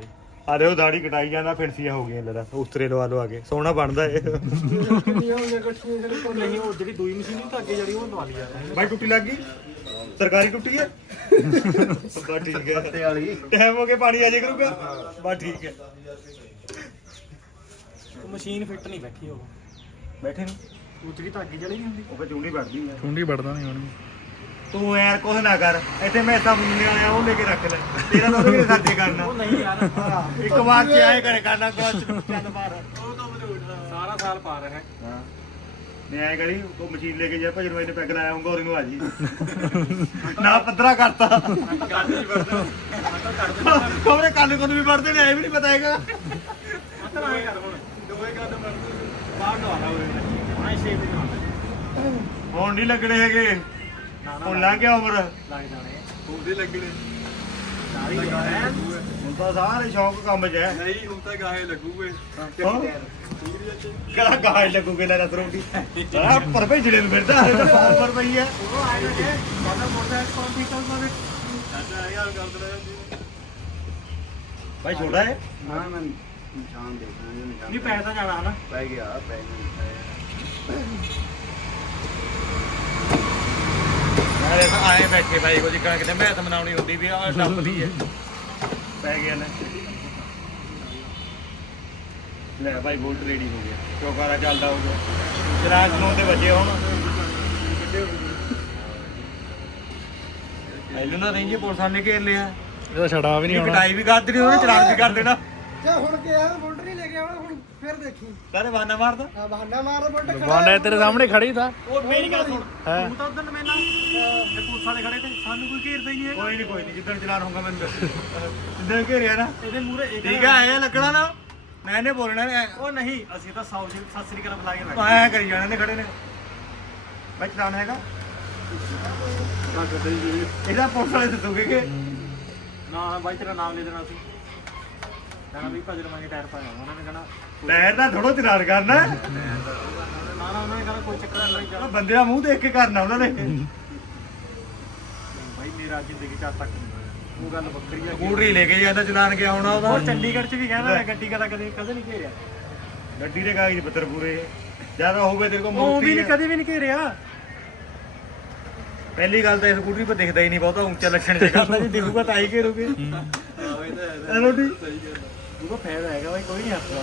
S2: ਆਰੇ ਉਹ ਦਾੜੀ ਕਟਾਈ ਜਾਂਦਾ ਫਿੰਸੀਆਂ ਹੋ ਗਈਆਂ ਲੜਾ। ਉਸਤਰੇ ਲਵਾ ਲਵਾ ਕੇ। ਸੋਹਣਾ ਬਣਦਾ ਏ
S3: ਨਹੀਂ ਉਹ ਜਿਹੜੀ ਦੂਈ ਮਸ਼ੀਨ ਨਹੀਂ ਅੱਗੇ ਜਿਹੜੀ ਉਹ ਲਵਾ ਲਈ ਯਾਰ
S2: ਬਾਈ ਟੁੱਟੀ ਲੱਗ ਗਈ? ਸਰਕਾਰੀ ਟੁੱਟੀ ਹੈ। ਬਸ ਠੀਕ ਹੈ।
S4: ਤੇ ਵਾਲੀ।
S2: ਟਾਈਮ ਹੋ ਗਿਆ ਪਾਣੀ ਆ ਜਾਏ ਕਰੂਗਾ। ਬਸ ਠੀਕ ਹੈ।
S3: ਉਹ ਮਸ਼ੀਨ ਫਿੱਟ ਨਹੀਂ ਬੈਠੀ ਉਹ।
S2: ਬੈਠੇ ਨੂੰ।
S3: ਉਹ ਜਿਹੜੀ ਤਾਂ ਅੱਗੇ ਚਲੀ ਜਾਂਦੀ
S2: ਉਹ ਫੇ ਚੂੜੀ ਵੱਢਦੀ ਹੈ
S6: ਚੁੰਡੀ ਵੜਦਾ ਨਹੀਂ ਹੋਣੀ
S2: ਤੂੰ ਯਾਰ ਕੁਛ ਨਾ ਕਰ। ਇੱਥੇ ਮੈਂ ਤਾਂ ਮੁੰਨੇ ਵਾਲਿਆ ਉਹ ਲੈ ਕੇ ਰੱਖ ਲੈ। ਤੇਰਾ ਤਾਂ ਉਹਦੇ ਖਰਚੇ ਕਰਨਾ।
S3: ਉਹ ਨਹੀਂ ਯਾਰ
S2: ਇੱਕ ਵਾਰ ਚ ਆਏ ਕਰੇ ਕਰਨਾ ਕੁਛ। ਚੱਲ ਮਾਰ
S3: ਸਾਰਾ ਸਾਲ ਪਾ ਰਿਹਾ। ਹੈ
S2: ਹਾਂ। ਮੈਂ ਐ ਕਰੀ ਉਹ ਮਸ਼ੀਨ ਲੈ ਕੇ ਜਾ ਭਜਨ ਇਹਨੇ ਪੈਗ ਲਾਇਆ ਹੋਊਗਾ ਔਰ ਇਹਨੂੰ ਆ ਜੀ। ਨਾ ਪੱਧਰਾ ਕਰਤਾ। ਕਮਰੇ ਕੰਨ ਕੋਲ ਵੀ ਵੜਦੇ ਨੇ, ਐ ਵੀ ਨਹੀਂ ਪਤਾ ਹੈਗਾ।
S3: ਹੁਣ ਦੋਵੇਂ
S2: ਨਹੀਂ ਲੱਗਣੇ ਹੈਗੇ। ਹੁਣ ਲੰਘ ਗਿਆ ਉਮਰ।
S3: ਲੱਗ ਜਾਣੇ
S4: ਉਹਦੇ ਲੱਗਣੇ।
S2: ਹੁਣ ਤਾਂ ਸਾਰੇ ਸ਼ੌਂਕ ਕੰਮ 'ਚ ਹੈ।
S4: ਨਹੀਂ ਹੁਣ ਤਾਂ ਗਾਹੇ ਲੱਗੂਗੇ।
S2: ਕਿਹੜਾ ਗਾਜ ਲੱਗੂਗੇ ਲੈ ਰਸ ਰੋਟੀ ਆ ਪਰ ਭਈ ਜਿਹੜੇ ਨੂੰ ਫਿਰਦਾ ਹੈ ਤਾਂ ਪਰ ਪਈ ਹੈ।
S3: ਉਹ ਆਏ ਨੇ ਮਾਦਾ ਮੋਟਾ ਕੌਣ ਠੀਕ ਕਰ ਮਾਰੇ
S4: ਅੱਛਾ ਯਾਰ ਗੱਲ ਕਰਾਂ
S2: ਭਾਈ ਛੋਟਾ ਹੈ?
S4: ਨਾ ਮੈਂ ਨਿਸ਼ਾਨ ਦੇਖਣਾ ਜੇ ਨਿਸ਼ਾਨ
S3: ਨਹੀਂ ਪੈਸਾ ਜਾਣਾ ਹਨਾ।
S4: ਪੈ ਗਿਆ ਪੈ ਗਿਆ
S2: ਅਰੇ ਆਏ ਬੈਠੇ ਭਾਈ ਕੋਈ ਜਿੱਕਣਾ ਕਿਤੇ ਮੈਂ ਤਾਂ ਮਨਾਉਣੀ ਹੁੰਦੀ ਵੀ ਆ ਟੱਪਦੀ ਹੈ ਪੈ ਗਿਆ ਲੈ ਲੈ ਭਾਈ ਬੋਲਟ ਰੈਡੀ ਹੋ ਗਿਆ। ਚੌਕਾਰਾ ਚੱਲਦਾ ਹੋ ਗਿਆ ਚਲਾਨ ਚਲਾਉਣ ਦੇ ਵੱਜੇ ਹੁਣ। ਐਲੂ ਨਾ ਰੇਂਜੇ ਪੁਲਿਸਾਂ ਨੇ ਘੇਰ ਲਿਆ।
S6: ਇਹਦਾ ਛੜਾ ਵੀ ਨਹੀਂ ਹੋਣਾ
S2: ਕਟਾਈ ਵੀ ਕਰ ਦੇਣੀ ਉਹਨੇ ਚਲਾਨ ਵੀ ਕਰ ਦੇਣਾ।
S5: ਜੇ ਹੁਣ ਕੇ ਆਉਣਾ ਹੁਣ ਫਿਰ ਦੇਖੀ।
S2: ਸਾਰੇ ਬਾਨਾ ਮਾਰਦਾ
S5: ਆ ਬਹਾਨਾ ਮਾਰ ਬੁਲਟ ਖੜਾ
S6: ਬਾਂਡਾ ਤੇਰੇ ਸਾਹਮਣੇ ਖੜੀ ਤਾਂ।
S3: ਉਹ ਮੇਰੀ ਗੱਲ ਸੁਣ।
S6: ਹੈ।
S3: ਤੂੰ ਤਾਂ ਉਦੋਂ ਮੈਨਾਂ ਇਹ ਪੁਲਿਸ ਵਾਲੇ ਖੜੇ ਤੇ ਸਾਨੂੰ ਕੋਈ ਘੇਰਦਾ ਹੀ ਨਹੀਂ ਹੈਗਾ।
S2: ਕੋਈ ਨਹੀਂ ਕੋਈ ਨਹੀਂ ਜਿੱਦਣ ਚਲਾਨ ਹੋਊਗਾ ਮੈਨੂੰ ਦੱਸ ਜਿੱਦਣ ਘੇਰਿਆ ਨਾ।
S3: ਇਹਦੇ ਮੂਰੇ
S2: ਠੀਕ ਹੈ ਆਇਆ ਲੱਗਣਾ ਨਾ। ਮੈਂ ਇਹਨੇ ਬੋਲਣਾ ਨੇ
S3: ਉਹ ਨਹੀਂ ਅਸੀਂ ਤਾਂ ਸੌ ਜੀ ਸਤਿ ਸ੍ਰੀ ਅਕਾਲ ਬੁਲਾ ਕੇ ਰੱਖ
S2: ਆਇਆ ਕਰੀ ਜਾਣੇ ਨੇ ਖੜੇ ਨੇ। ਮੈਂ ਚਲਾਨ ਹੈਗਾ। ਇਹਦਾ ਪੁਲਿਸ ਵਾਲੇ ਦੱਸੂਗੇ ਕਿ
S3: ਨਾ ਬਾਈ ਤੇਰਾ ਨਾਮ ਲੈ ਦੇਣਾ ਸੀ ਕਹਿੰਦਾ ਵੀ ਭਜਨ ਮੰਗੇ ਟਾਇਰ ਪਾਇਆ ਉਹਨਾਂ ਨੇ ਕਹਣਾ
S2: ਟਾਇਰ ਦਾ ਥੋੜੋ ਚਲਾਨ ਕਰਨਾ।
S3: ਨਾ ਨਾ ਉਹਨਾਂ ਨੇ ਕਹਣਾ ਕੋਈ ਚੱਕਰ ਨਹੀਂ
S2: ਉਹ ਬੰਦੇ ਦਾ ਮੂੰਹ ਦੇਖ ਕੇ ਕਰਨਾ ਉਹਨਾਂ ਨੇ।
S3: ਭਾਈ ਮੇਰਾ ਜ਼ਿੰਦਗੀ ਚ ਅੱਜ ਤੱਕ ਉਹ ਗੱਲ ਵੱਖਰੀ ਆ।
S2: ਸਕੂਟਰੀ ਲੈ ਕੇ ਜਾਂਦਾ ਚਲਾਨ ਹੋਣਾ
S3: ਉਹ
S2: ਉਹਦਾ?
S3: ਚੰਡੀਗੜ੍ਹ ਚ ਵੀ ਕਹਿੰਦਾ ਗੱਡੀ ਕਦਾ ਕਦੇ ਕਦੇ ਨਹੀਂ ਘੇਰਿਆ।
S2: ਗੱਡੀ ਦੇ ਕਾਗਜ਼ ਪੱਤਰ ਪੂਰੇ। ਜ਼ਿਆਦਾ ਹੋਵੇ ਤੇਰੇ ਕੋਲ
S3: ਉਹ ਵੀ ਨਹੀਂ ਕਦੇ ਵੀ ਨਹੀਂ ਘੇਰਿਆ।
S2: ਪਹਿਲੀ ਗੱਲ ਤਾਂ ਸਕੂਟਰੀ 'ਤੇ ਦਿਖਦਾ ਹੀ ਨਹੀਂ ਬਹੁਤਾ ਉੱਚਾ ਲੱਛਣ ਜੇ ਕਰਦਾ ਜੇ ਦਿਖੂਗਾ ਤਾਂ ਹੀ ਘੇਰੂਗੇ। ਐਨੋਡੀ
S3: ਉਹਦਾ ਫਾਇਦਾ ਹੈਗਾ ਭਾਈ ਕੋਈ ਨਹੀਂ ਹੱਸਦਾ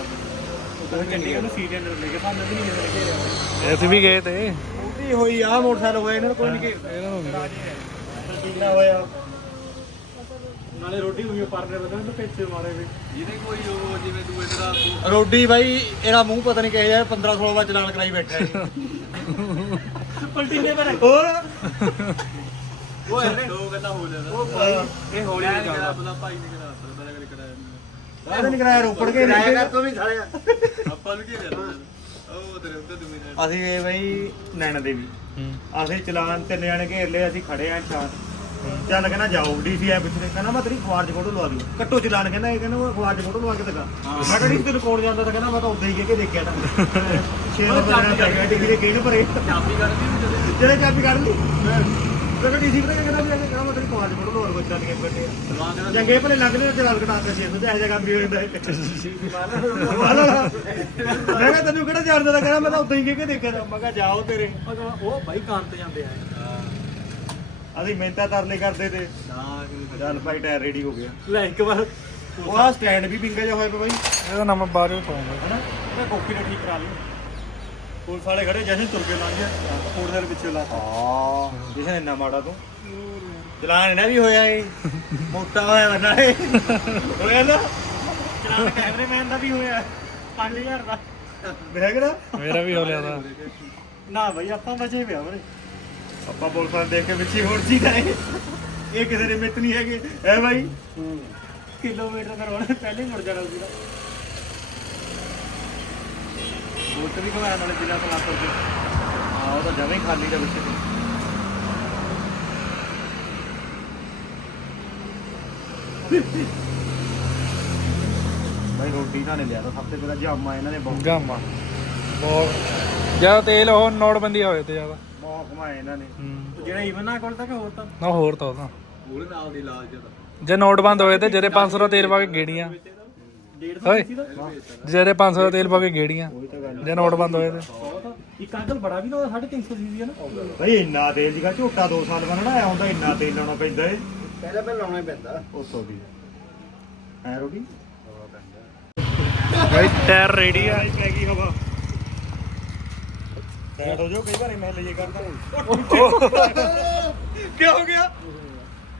S3: ਉਹ ਚੰਡੀਗੜ੍ਹ ਨੂੰ। ਸੀਟ ਅੰਦਰ ਲੈ ਕੇ ਸਾਨੂੰ ਵੀ ਨਹੀਂ ਮਿਲ ਘੇਰਿਆ
S6: ਅਸੀਂ ਵੀ ਗਏ ਤੇ।
S2: ਸਕੂਟਰੀ ਹੋਈ ਆ ਮੋਟਰਸਾਈਕਲ ਹੋਇਆ ਇਹਨਾਂ ਨੂੰ ਕੋਈ ਨਹੀਂ ਕਿੰਨਾ ਹੋਇਆ।
S3: ਨਾਲੇ ਰੋਟੀ ਹੋਈ ਪਰਨੇ ਬਦਲ ਨੂੰ ਪਿੱਛੇ ਮਾਰੇ ਵੀ।
S4: ਜਿਹਦੇ ਕੋਈ ਉਹ ਜਿਵੇਂ ਤੂੰ ਇਧਰ
S2: ਰੋਡੀ ਬਾਈ ਇਹਦਾ ਮੂੰਹ ਪਤਾ ਨਹੀਂ ਕਿਹੋ ਜਿਹਾ 15 16 ਵਾਰ ਚਲਾਨ ਕਰਾਈ ਬੈਠਾ ਹੈ।
S3: ਪਲਟੀਨੇ ਪਰ
S2: ਹੋਰ?
S4: ਉਹ ਇਹਨੇ ਦੋ ਗੱਲਾਂ ਹੋ ਜਾਂਦਾ ਉਹ
S3: ਇਹ ਹੌਲੀ
S4: ਨਹੀਂ ਆਪਣਾ ਭਾਈ ਨੇ ਕਰਾ ਆਪਣਾ ਬੜਾ ਕਰੇ ਕਰਾਇਆ
S2: ਪਤਾ ਨਹੀਂ ਕਰਾਇਆ ਰੋਪੜ ਕੇ ਨਹੀਂ
S5: ਤੂੰ ਵੀ ਸਾਲਿਆ?
S4: ਆਪਾਂ ਨੂੰ ਕੀ ਕਰਨਾ ਉਹ ਤੇਰੇ ਉੱਤੇ ਤੂੰ ਵੀ
S2: ਅਸੀਂ ਇਹ ਬਈ ਨੈਣਾ ਦੇਵੀ। ਅਸੀਂ ਚਲਾਨ ਤੇ ਨਿਆਣੇ ਘੇਰ ਲਏ ਅਸੀਂ ਖੜੇ ਆਂ ਸ਼ਾਨ ਚੱਲ ਕਹਿੰਦਾ ਜਾਓ ਡੀਸੀ ਆ ਪਿੱਛੇ ਕਹਿੰਦਾ ਮੈਂ ਤੇਰੀ ਅਖਬਾਰ 'ਚ ਫੋਟੋ ਲਵਾ ਦੂੰ। ਕੱਟੋ ਚਲਾਨ ਕਹਿੰਦਾ ਇਹ ਕਹਿੰਦਾ ਉਹ ਅਖਬਾਰ 'ਚ ਫੋਟੋ ਲਵਾ ਕੇ ਦਿਖਾ। ਮੈਂ ਕਿਹਾ ਡੀਸੀ ਤੈਨੂੰ ਕੋਲ ਜਾਂਦਾ ਤਾਂ ਕਹਿੰਦਾ ਮੈਂ ਤਾਂ ਉਦਾਂ ਹੀ ਕਹਿ ਕੇ ਦੇਖਿਆ ਤਾਂ। ਛੇ ਨੰਬਰ ਦਾ ਗਿਆ ਡਿਗਰੀ ਕਿਹਨੇ ਭਰੇ?
S4: ਚਾਬੀ ਨਹੀਂ ਜਦੋਂ
S2: ਜਿਹੜੇ ਚਾਬੀ ਕੱਢ ਲਈ। ਡੀਸੀ ਪਤਾ ਕਹਿੰਦਾ ਵੀ ਮੈਂ ਤੇਰੀ ਫੋਟੋ
S4: ਦੇ
S2: ਚੰਗੇ ਭਲੇ ਲੱਗ ਸੌ ਤੇ ਇਹ ਜਗ੍ਹਾ ਵੀ ਹੋ ਜਾਂਦਾ ਮੈਂ ਕਿਹਾ ਤੈਨੂੰ ਕਿਹੜਾ ਜਾਣਦਾ ਤਾਂ ਕਹਿੰਦਾ ਮੈਂ ਤਾਂ ਉਦਾਂ ਹੀ ਕਹਿ ਕੇ ਦੇਖਿਆ ਮੈਂ ਕਿਹਾ ਜਾਓ ਤੇਰੇ।
S3: ਉਹ ਬਾਈ ਕਾਂ ਤੇ ਜਾਂਦੇ ਆ।
S2: ਅਸੀਂ ਮਿਹਨਤਾਂ ਤਰਲੇ ਕਰਦੇ ਤੇ।
S4: ਨਾ
S2: ਚੱਲ ਭਾਈ ਟਾਇਰ ਰੈਡੀ ਹੋ ਗਿਆ।
S3: ਲੈ ਇੱਕ ਵਾਰ।
S2: ਉਹ ਆ ਸਟੈਂਡ ਵੀ ਪਿੰਗਾ ਜਿਹਾ ਹੋਇਆ ਪਿਆ ਬਾਈ।
S6: ਇਹਦਾ ਨਾਮ ਬਾਹਰੋਂ ਪਾਉਂਗਾ
S2: ਹਨਾ?
S3: ਮੈਂ ਕੋਕੀ ਨੇ ਠੀਕ ਕਰਾ ਲਈ
S2: ਪੁਲਿਸ ਵਾਲੇ ਖੜੇ ਜਸ਼ਨ ਤੁਰ ਕੇ ਲੰਘ ਗਿਆ ਕੋੜ ਦੇ ਪਿੱਛੇ ਲਾ ਹਾਂ। ਜਸ਼ਨ ਇੰਨਾ ਮਾੜਾ ਤੂੰ? ਚਲਾਨ ਇਹਨਾਂ ਵੀ ਹੋਇਆ ਏ। ਮੋਟਾ ਹੋਇਆ ਵਾ ਨਾਲੇ। ਹੋਇਆ ਨਾ
S3: ਚਲਾਨ ਕੈਮਰਾਮੈਨ ਦਾ ਵੀ ਹੋਇਆ। 5000 ਦਾ।
S2: ਦੇਖ ਨਾ
S6: ਮੇਰਾ ਵੀ ਹੋ ਲਿਆ ਦਾ
S3: ਨਾ ਬਈ ਆਪਾਂ ਬਚੇ ਪਿਆ ਵੀਰੇ
S2: ਆਪਾਂ ਪੁਲਿਸ ਵਾਲੇ ਦੇਖ ਕੇ ਪਿੱਛੇ ਹੋਰ ਜੀ ਗਏ ਇਹ ਕਿਸੇ ਦੇ ਮਿੱਤ ਨਹੀਂ ਹੈਗੇ। ਐ ਬਾਈ?
S3: ਕਿਲੋਮੀਟਰ ਦਾ ਰੋਡ ਪਹਿਲੇ ਮੁੜ ਜਾਣਾ ਸੀਗਾ
S2: ਬੋਟ ਵੀ ਘਮਾਇਆ ਨਾਲੇ ਜ਼ਿਲ੍ਹਾ ਸਲਾਪੁਰ ਤੇ ਹਾਂ ਉਹ ਤਾਂ ਜਵੇਂ ਖਾਲੀ ਦਾ ਵਿੱਚ ਬਾਈ ਰੋਟੀ ਇਹਨਾਂ ਨੇ ਲਿਆ ਤਾਂ ਸਭ ਤੋਂ ਪਹਿਲਾਂ ਜਾਮਾ ਇਹਨਾਂ ਨੇ ਬਹੁਤ
S6: ਗਾਮਾ ਬਹੁਤ ਜ਼ਿਆਦਾ ਤੇਲ ਉਹ ਨੋਟਬੰਦੀ ਹੋਏ ਤੇ ਜ਼ਿਆਦਾ।
S2: ਬਹੁਤ ਇਹਨਾਂ ਨੇ।
S3: ਜਿਹੜਾ ਈਵਨ ਨਾ ਕੋਲ ਤੱਕ ਹੋਰ ਤਾਂ।
S6: ਨਾ ਹੋਰ ਤਾਂ ਉਹਦਾ
S4: ਉਹਦੇ ਨਾਲ ਦੀ ਲਾਲ ਜਦਾ
S6: ਜੇ ਨੋਟ ਬੰਦ ਹੋਏ ਤੇ ਜਿਹੜੇ 500 ਦਾ ਤੇਲ ਪਾ ਕੇ ਗੇੜੀਆਂ।
S3: 150
S6: ਓਏ
S3: ਸੀ ਦਾ
S6: ਜਿਹੜੇ 500 ਦਾ ਤੇਲ ਪਾ ਕੇ ਗੇੜੀਆਂ ਜੇ ਨੋਟ ਬੰਦ ਹੋਏ ਤੇ।
S3: ਇੱਕ ਅੰਕਲ ਬੜਾ ਵੀ ਨਾ 350 ਸੀ ਸੀ ਨਾ।
S2: ਬਈ ਇੰਨਾ ਤੇਲ ਦੀਗਾ ਝੋਟਾ 2 ਸਾਲ ਬੰਨਣਾ ਆਇਆ ਹੁੰਦਾ ਇੰਨਾ ਤੇਲ ਲਾਉਣਾ ਪੈਂਦਾ ਏ।
S5: ਪਹਿਲਾਂ ਪਹਿਲਾਂ ਲਾਉਣਾ ਹੀ ਪੈਂਦਾ।
S2: ਉਹ ਸੋ ਦੀ ਐ ਰੋਟੀ
S6: ਭਾਈ ਟਾਇਰ ਰੈਡੀ ਆ।
S2: ਪੈ ਗਈ ਹਵਾ ਟੈਟ ਹੋ ਜਾਓ ਕਈ ਵਾਰੀ ਮੈਂ ਲਈਏ ਕਰਦਾ। ਕੀ ਹੋ ਗਿਆ?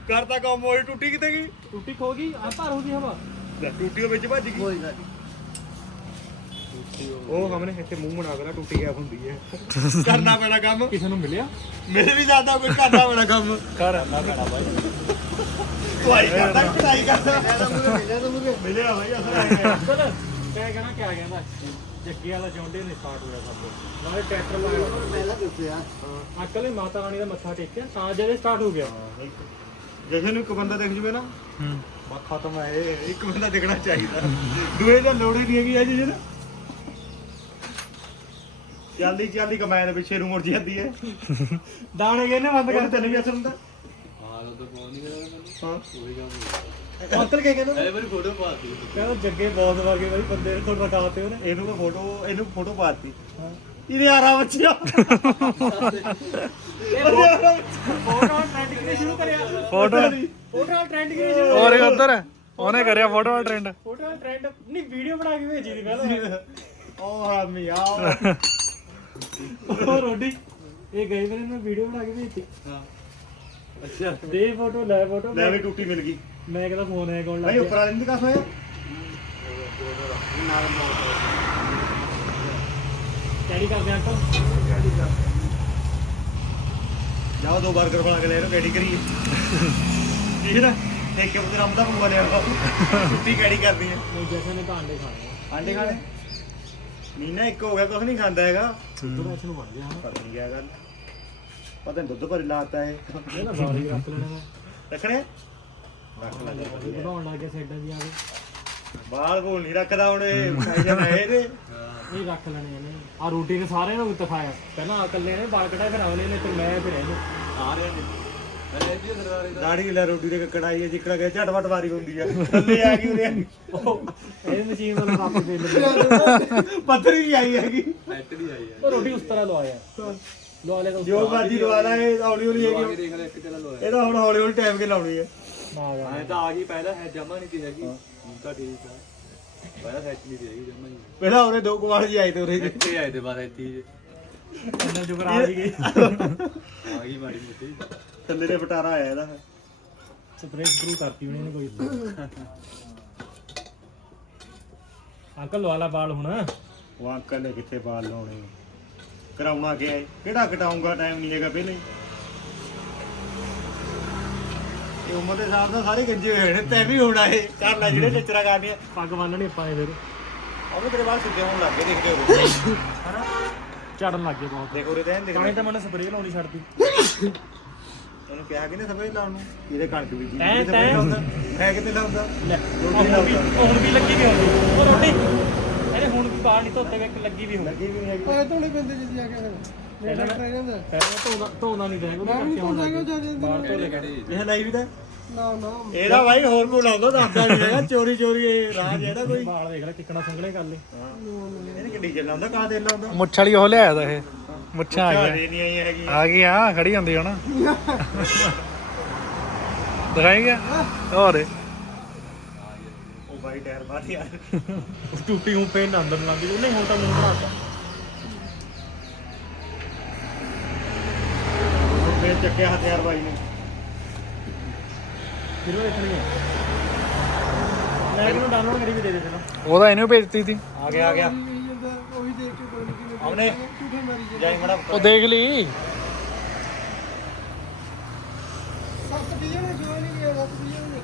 S2: ਕਰਦਾ ਕੰਮ ਹੋਈ ਟੁੱਟੀ ਕਿਤੇ ਗਈ?
S3: ਟੁੱਟੀ ਖੋ ਗਈ ਆ ਭਰ ਹੋ ਗਈ ਹਵਾ।
S2: ਲੈ ਟੁੱਟੀ ਉਹ ਵਿੱਚ ਭੱਜ ਗਈ। ਕੋਈ ਗੱਲ ਉਹ ਹਮਨੇ ਇੱਥੇ ਮੂੰਹ ਬਣਾ ਕੇ ਨਾ ਟੁੱਟੀ ਗਿਆ ਹੁੰਦੀ ਹੈ। ਕਰਨਾ ਪੈਣਾ ਕੰਮ।
S3: ਕਿਸੇ ਨੂੰ ਮਿਲਿਆ?
S2: ਮੇਰੇ ਵੀ ਜ਼ਿਆਦਾ ਕੋਈ ਕਰਨਾ ਪੈਣਾ ਕੰਮ।
S6: ਕਰ
S2: ਭਾਈ ਕਰਦਾ ਕਢਾਈ ਕਰਦਾ। ਮਿਲਿਆ ਭਾਈ ਅਸਰ ਆ ਗਿਆ
S3: ਚਲ ਮੈਂ ਕਹਣਾ ਕਿਆ ਕਹਿੰਦਾ? ਜੱਗੇ ਵਾਲਾ ਚੌਂਡੇ ਨੇ ਸਟਾਰਟ ਹੋਇਆ ਸਭ ਤੋਂ। ਨਾਲੇ ਟਰੈਕਟਰ ਲਾਇਆ
S5: ਪਹਿਲਾਂ ਦੱਸਿਆ।
S3: ਅੰਕਲ ਨੇ ਮਾਤਾ ਰਾਣੀ ਦਾ ਮੱਥਾ ਟੇਕਿਆ ਤਾਂ ਜਦੇ ਸਟਾਰਟ ਹੋ ਗਿਆ।
S2: ਜਸ਼ਨ ਨੂੰ ਇੱਕ ਬੰਦਾ ਦੇਖ ਜਵੇ ਨਾ।
S6: ਹੂੰ।
S2: ਬਾ ਖਤਮ ਹੈ ਇਹ ਇੱਕ ਬੰਦਾ ਦੇਖਣਾ ਚਾਹੀਦਾ। ਦੂਏ ਦਾ ਲੋੜ ਹੀ ਨਹੀਂ ਹੈਗੀ ਅਜੇ ਜਨ ਜਲਦੀ ਜਲਦੀ ਕਮਾਇਆ ਦੇ ਪਿੱਛੇ ਨੂੰ ਮੁੜ ਜਾਂਦੀ ਹੈ।
S3: ਦਾਣੇ ਕਹਿੰਦੇ ਬੰਦ
S2: ਕਰ ਤੈਨੂੰ ਵੀ ਅਸਰ ਹੁੰਦਾ
S4: ਹਾਂ ਉਹ ਤਾਂ। ਫੋਨ ਨਹੀਂ ਕਰਿਆ ਮੈਨੂੰ
S2: ਹਾਂ।
S4: ਉਹੀ ਕੰਮ
S3: ਅੰਕਲ ਕੀ ਕਹਿੰਦਾ।
S4: ਇਹ ਮੇਰੀ ਫੋਟੋ ਪਾਤੀ।
S3: ਕਹਿੰਦਾ ਜੱਗੇ ਬਹੁਤ ਵਾਗੇ ਬਾਈ ਬੰਦੇ ਤੁਹਾਨੂੰ ਰਖਾਤੇ ਉਹਨੇ।
S2: ਇਹਨੂੰ ਕੋਈ ਫੋਟੋ ਇਹਨੂੰ ਫੋਟੋ ਪਾਤੀ। ਇਹਦੇ ਆਰਾ ਬੱਚਿਆ।
S3: ਫੋਟੋ ਟ੍ਰੈਂਡ ਕਰੀ ਸ਼ੁਰੂ ਕਰਿਆ।
S6: ਫੋਟੋ
S3: ਫੋਟੋ ਟ੍ਰੈਂਡ ਕਰੀ ਸ਼ੁਰੂ
S6: ਔਰ ਉਧਰ। ਉਹਨੇ ਕਰਿਆ ਫੋਟੋ ਦਾ ਟ੍ਰੈਂਡ
S3: ਫੋਟੋ ਟ੍ਰੈਂਡ ਨਹੀਂ ਵੀਡੀਓ ਬਣਾ ਕੇ ਭੇਜੀ ਦੀ ਪਹਿਲਾਂ।
S2: ਉਹ ਆਮੀ ਆਓ
S3: ਉਹ ਰੋਡੀ ਇਹ ਗਏ ਵੇਲੇ ਮੈਂ ਵੀਡੀਓ ਬਣਾ ਕੇ ਭੇਜੀ
S4: ਹਾਂ।
S3: ਅੱਛਾ। ਦੇ ਫੋਟੋ ਲੈ ਫੋਟੋ
S2: ਲੈ ਵੀ ਟੁੱਟੀ ਮਿਲ ਗਈ।
S3: ਮੈਂ ਕਹਿੰਦਾ ਫੋਨ ਹੈ ਕੌਣ
S2: ਭਾਈ
S3: ਲੱਗ
S2: ਉੱਪਰ ਵਾਲੇ ਨੂੰ ਦਿਖਾ ਹੋਇਆ
S3: ਕੈਡੀ ਕਰਦੇ ਅੰਕਲ।
S2: ਜਾਓ ਦੋ 버ਗਰ ਬਣਾ ਕੇ ਲੈ ਲਓ ਕੈਡੀ ਕਰੀਏ। ਠੀਕ ਹੈ ਨਾ ਦੇਖ ਕੇ ਪੁੱਤਰ ਅਮਦਾ ਪੂਆ ਲਿਆ ਟੁੱਟੀ ਕੈਡੀ ਕਰਦੀ ਹੈ।
S3: ਨਹੀਂ ਜੈਸੇ ਨੇ ਤਾਂ ਅੰਡੇ ਖਾਣੇ
S2: ਆਂਡੇ ਖਾਣੇ? ਮਹੀਨਾ ਇੱਕ ਹੋ ਗਿਆ ਕੁਝ ਨਹੀਂ ਖਾਂਦਾ ਹੈਗਾ।
S3: ਦੁੱਧ ਵਿੱਚ ਨੂੰ ਬਣ ਗਿਆ। ਹਨਾ
S2: ਪਤਾ ਨਹੀਂ ਕੀ ਗੱਲ। ਪਤਾ ਨਹੀਂ ਦੁੱਧ ਭਰੀ ਲਾਤਾ ਹੈ
S3: ਇਹ। ਨਾ ਬਾਲੀ ਰੱਖ ਲੈਣਾ ਮੈਂ।
S2: ਰੱਖਣੇ? ਰੱਖ ਲੈ।
S3: ਇਹ ਵਧਾਉਣ ਲੱਗ ਗਿਆ ਸਾਈਡਾਂ ਦੀ ਆਵੇ
S2: ਬਾਲ ਬੋਲ ਨਹੀਂ ਰੱਖਦਾ ਹੁਣ ਇਹ। ਖਾਈ ਜਾਣਾ ਇਹਦੇ
S3: ਨਹੀਂ ਰੱਖ ਲੈਣੇ ਇਹਨੇ। ਆ ਰੋਟੀ ਨੇ ਸਾਰਿਆਂ ਨੂੰ ਦਿਖਾਇਆ ਪਹਿਲਾਂ ਆ ਇਕੱਲੇ ਨੇ ਬਾਲ ਕਟਾਏ ਫਿਰ ਅਗਲੇ ਨੇ ਫਿਰ ਮੈਂ ਫਿਰ ਇਹਨੂੰ।
S4: ਸਾਰਿਆਂ ਨੇ।
S2: ਦਾੜੀ ਲੈ ਰੋਟੀ ਦੇ ਕੜਾਈ ਹੈ ਜਿੱਕੜਾ ਗਿਆ ਝਟਵਟ ਵਾਰੀ ਹੁੰਦੀ ਆ। ਥੱਲੇ ਆ ਗਈ ਉਹਦੇ।
S3: ਇਹ ਮਸ਼ੀਨ ਵਾਲਾ ਆਪੇ ਦੇ। ਲੈ
S2: ਪੱਥਰੀ ਨਹੀਂ ਆਈ ਹੈਗੀ।
S4: ਫੈਕਟਰੀ ਆਈ ਹੈ
S3: ਉਹ ਰੋਟੀ ਉਸ ਤਰ੍ਹਾਂ ਲਵਾਇਆ ਲਵਾ ਲੈ
S2: ਜੋ ਮਰਜ਼ੀ ਲਵਾ ਲੈ ਇਹ ਹੌਲੀ ਹੌਲੀ ਹੈਗੀ।
S4: ਦੇਖ ਲੈ ਇੱਕ ਤੇਰਾ ਲੋਇਆ
S2: ਇਹ ਤਾਂ ਹੁਣ ਹੌਲੀ ਹੌਲੀ ਟਾਈਮ ਕੇ ਲਾਉਣੀ ਹੈ।
S4: ਐ ਤਾਂ ਆ ਗਈ ਪਹਿਲਾਂ ਹੈ ਜਮਾ ਨਹੀਂ ਤੀ ਹੈਗੀ। ਹੁਣ ਤਾਂ ਠੀਕ ਆ। ਪਹਿਲਾਂ ਸੈਟ ਨਹੀਂ ਤੀ ਹੈਗੀ ਜਮਾ ਹੀ
S2: ਪਹਿਲਾਂ ਉਹਨੇ ਦੋ ਕੁਵਾਲ ਜੀ ਆਏ ਤੇ ਉਰੇ।
S4: ਇੱਥੇ ਆਏ ਤੇ ਬਾਅਦ ਇੱਥੇ
S3: ਇਹਨਾਂ ਜੁਗਰ ਆ ਗਈ।
S4: ਆ ਗਈ ਮਾੜੀ ਮੋਟੀ।
S2: ਥੱਲੇ ਦੇ ਫਟਾਰਾ ਆਇਆ ਇਹਦਾ
S3: ਸਪਰੇਅ ਸ਼ੁਰੂ ਕਰਤੀ ਉਹਨੇ ਕੋਈ। ਅੰਕਲ ਲਵਾ ਲਾ ਬਾਲ ਹੁਣ।
S2: ਉਹ ਅੰਕਲ ਨੇ ਕਿੱਥੇ ਬਾਲ ਲਾਉਣੇ? ਕਰਾਉਣਾ ਗਿਆ ਕਿਹੜਾ ਕਟਾਉਂਗਾ ਟਾਈਮ ਨਹੀਂ ਹੈਗਾ ਪਹਿਲਾਂ। ਇਹ ਉਮਰ ਦੇ ਹਿਸਾਬ ਨਾਲ ਸਾਰੇ ਗੰਜੇ ਹੋਏ ਨੇ ਤੈ ਵੀ ਹੋਣਾ ਇਹ ਕਰ ਲੈ ਜਿਹੜੇ ਟੱਚਰਾ ਕਰਨੀ ਆ।
S3: ਪੱਗ ਬੰਨਣੀ ਆਪਾਂ ਨੇ ਫਿਰ।
S2: ਉਹਨੇ ਤੇਰੇ ਬਾਲ ਸਿੱਧੇ ਹੋਣ ਲੱਗ ਗਏ ਦੇਖਦੇ ਹੋ ਹਨਾ
S3: ਝੜਨ ਲੱਗ ਗਏ ਬਹੁਤ।
S2: ਦੇਖੋ ਰੇ ਦੇਖ
S3: ਕਾਣੇ ਤਾਂ ਮੈਨੂੰ ਸਪਰੇਅ ਲਾਉਣੀ ਛੱਡਤੀ।
S2: ਉਹਨੂੰ ਕਿਹਾ ਕਿ ਨੇ ਸਪਰੇ ਲਾਉਣ ਨੂੰ? ਇਹਦੇ ਕਣਕ ਬੀਜੀ
S3: ਤੈਂ-
S2: ਕਿਤੇ
S3: ਤੈਂ।
S2: ਲਾਉਂਦਾ ਹੈ ਕਿਤੇ ਲਾਉਂਦਾ
S3: ਲੈ
S2: ਰੋਟੀ
S3: ਉਹ ਹੁਣ ਵੀ
S2: ਲਾਉਂਦਾ।
S3: ਉਹ ਹੁਣ ਵੀ ਲੱਗੀ ਵੀ ਹੁੰਦੀ। ਉਹ ਰੋਟੀ। ਇਹਨੇ ਹੁਣ ਵੀ ਬਾਹਰ ਨਹੀਂ ਧੋਤੇ ਵੇ ਲੱਗੀ ਵੀ ਹੁੰਦੀ
S2: ਲੱਗੀ ਵੀ ਨਹੀਂ ਹੈਗੀ।
S5: ਧੋਣੇ ਪੈਂਦੇ ਜਿੱਦੀ ਆ ਕੇ ਫਿਰ। ਮੇਰਾ ਟ੍ਰੇਨ ਹੁੰਦਾ।
S3: ਪਹਿਲਾਂ ਧੋਦਾ ਧੋਦਾ ਨਹੀਂ ਉਹਦੇ
S5: ਮੈਂ ਵੀ
S3: ਹੁਣ ਲੱਗ।
S5: ਕਿਉਂ। ਜਾਂਦੇ
S2: ਇਹ ਲਾਈ ਵੀ ਤਾਂ।
S5: ਨਾ ਨਾ।
S2: ਇਹਦਾ ਭਾਈ ਹੋਰ ਕੋ ਲਾਉਂਦਾ ਦੱਸਦਾ ਨਹੀਂ ਹੈਗਾ। ਚੋਰੀ ਚੋਰੀ ਇਹ ਰਾਜ ਇਹਦਾ ਕੋਈ।
S3: ਬਾਲ ਦੇਖ ਲੈ ਕਿੱਕਣਾ ਸੰਘਣੇ ਕਰ ਲੈ
S2: ਇਹਨੇ ਕਿੱਡੀ ਚੱਲ ਲਾਉਂਦਾ ਕਾ ਦੇ ਲਾਉਂਦਾ?
S6: ਮੁੱਛ ਵਾਲੀ ਉਹ ਲਿਆਇਆ ਦਾ ਇਹ। ਮੁੱਛਾਂ ਆ ਗਈਆਂ।
S2: ਘਰੇ ਨਹੀਂ ਆਈ ਹੈਗੀ
S6: ਆ ਗਈ ਆ ਖੜੀ ਹੁੰਦੀ ਹੁਣ। ਦਿਖਾਈ ਗਿਆ? ਹੋਰ।
S2: ਉਹ ਭਾਈ ਟਾਇਰ ਮਾਰ ਯਾਰ
S3: ਟੂਟੀ ਨੂੰ ਪੈਨ ਅੰਦਰ ਲੱਗ ਗਈ ਉਹਨੇ ਹੁਣ ਤਾਂ ਮੂੰਹ ਬਣਾਤਾ।
S2: ਫੇਰ ਚੱਕਿਆ ਹਥਿਆਰ ਬਾਈ ਨੇ।
S3: ਫਿਰ ਉਹ ਦੇਖਣੀ ਹੈ ਮੈਂ ਕਿਹਨੂੰ ਡਾਊਨਲੋਡ ਕਰੀ ਵੀ ਦੇ ਦੇ ਤੈਨੂੰ
S6: ਉਹਦਾ ਇਹਨੂੰ ਭੇਜਤੀ ਸੀ।
S2: ਆ ਗਿਆ ਆ ਗਿਆ।
S5: ਉਹੀ ਦੇਖ ਕੇ ਕੋਈ ਨਹੀਂ ਕਿਵੇਂ
S2: ਆਉਨੇ
S5: ਝੂਠੇ ਮਾਰੀ ਜਾਂਦੇ
S2: ਜਾਈ ਮੜਾ
S6: ਉਹ ਦੇਖ ਲਈ।
S5: ਸੱਤ ਨੇ ਜੋ ਨਹੀਂ ਸੱਤ ਨੇ।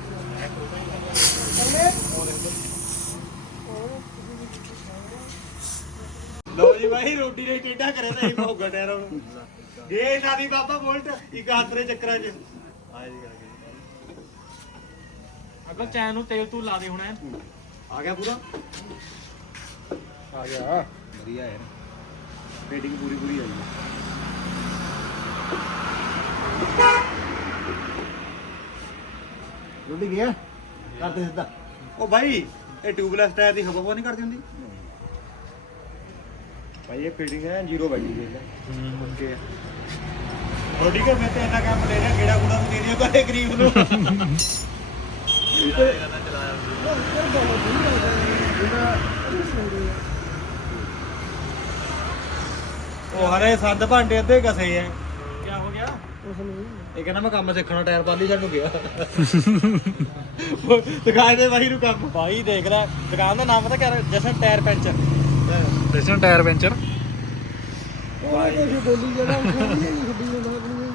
S5: ਕਰਨੇ
S2: ਜੀ ਭਾਈ ਰੋਟੀ ਦੇ ਟੇਡਾ ਕਰੇ ਤਾਂ ਇਹ ਭੋਗਾ ਉਹਨੂੰ ਗੇ ਸਾਦੀ ਬਾਬਾ ਬੋਲਟ ਇੱਕ ਆਸਰੇ ਚੱਕਰਾਂ 'ਚ। ਆ ਜੀ
S3: ਅਗਰ ਚੈਨ ਨੂੰ ਤੇਲ ਤੂੰ ਲਾ ਦੇ ਹੁਣ।
S2: ਆ ਗਿਆ ਪੂਰਾ?
S6: ਆ ਗਿਆ।
S4: ਵਧੀਆ
S2: ਫੀਟਿੰਗ ਪੂਰੀ ਪੂਰੀ ਆਈ ਰੋਟੀ ਗਿਆ ਕਰਦੇ ਸਿੱਧਾ। ਉਹ ਭਾਈ ਇਹ ਟਿਊਬਲੈਸ ਟਾਇਰ ਦੀ ਹਵਾ ਹਵਾ ਨਹੀਂ ਕਰਦੀ ਹੁੰਦੀ? ਭਾਈ ਇਹ ਫਿਟਿੰਗ ਹੈ ਜ਼ੀਰੋ ਬੈਠੀ ਦੇ ਲੈ ਓਕੇ ਰੋਟੀ ਕੇ ਮੈਂ ਤੇ ਇੰਨਾ ਕੰਮ ਲੈ ਰਿਹਾ ਕਿਹੜਾ ਗੁੜਾ ਦੇ ਦਿਓ ਕਰੇ ਗਰੀਬ ਨੂੰ? ਉਹ ਹਰੇ ਸੰਦ ਭਾਂਡੇ ਅੱਧੇ ਕਸੇ ਐ।
S3: ਕੀ ਹੋ ਗਿਆ?
S2: ਇਹ ਕਹਿੰਦਾ ਮੈਂ ਕੰਮ ਸਿੱਖਣਾ ਟਾਇਰ ਪਾਲੀ ਸਾਨੂੰ ਗਿਆ। ਦਿਖਾਏ ਦੇ ਬਾਈ ਨੂੰ ਕੰਮ।
S3: ਭਾਈ ਦੇਖ ਲੈ ਦੁਕਾਨ ਦਾ ਨਾਮ ਪਤਾ ਕਿਆ ਜਸ਼ਨ ਟਾਇਰ ਪੈਂਚਰ।
S6: ਦੇਸਨ ਟਾਇਰ ਪੈਂਚਰ?
S5: ਉਹ ਕੋਈ ਬੋਲੀ ਜਿਹੜਾ ਉਹ ਨਹੀਂ ਛੱਡੀ ਜਾਂਦਾ ਆਪਣੀ।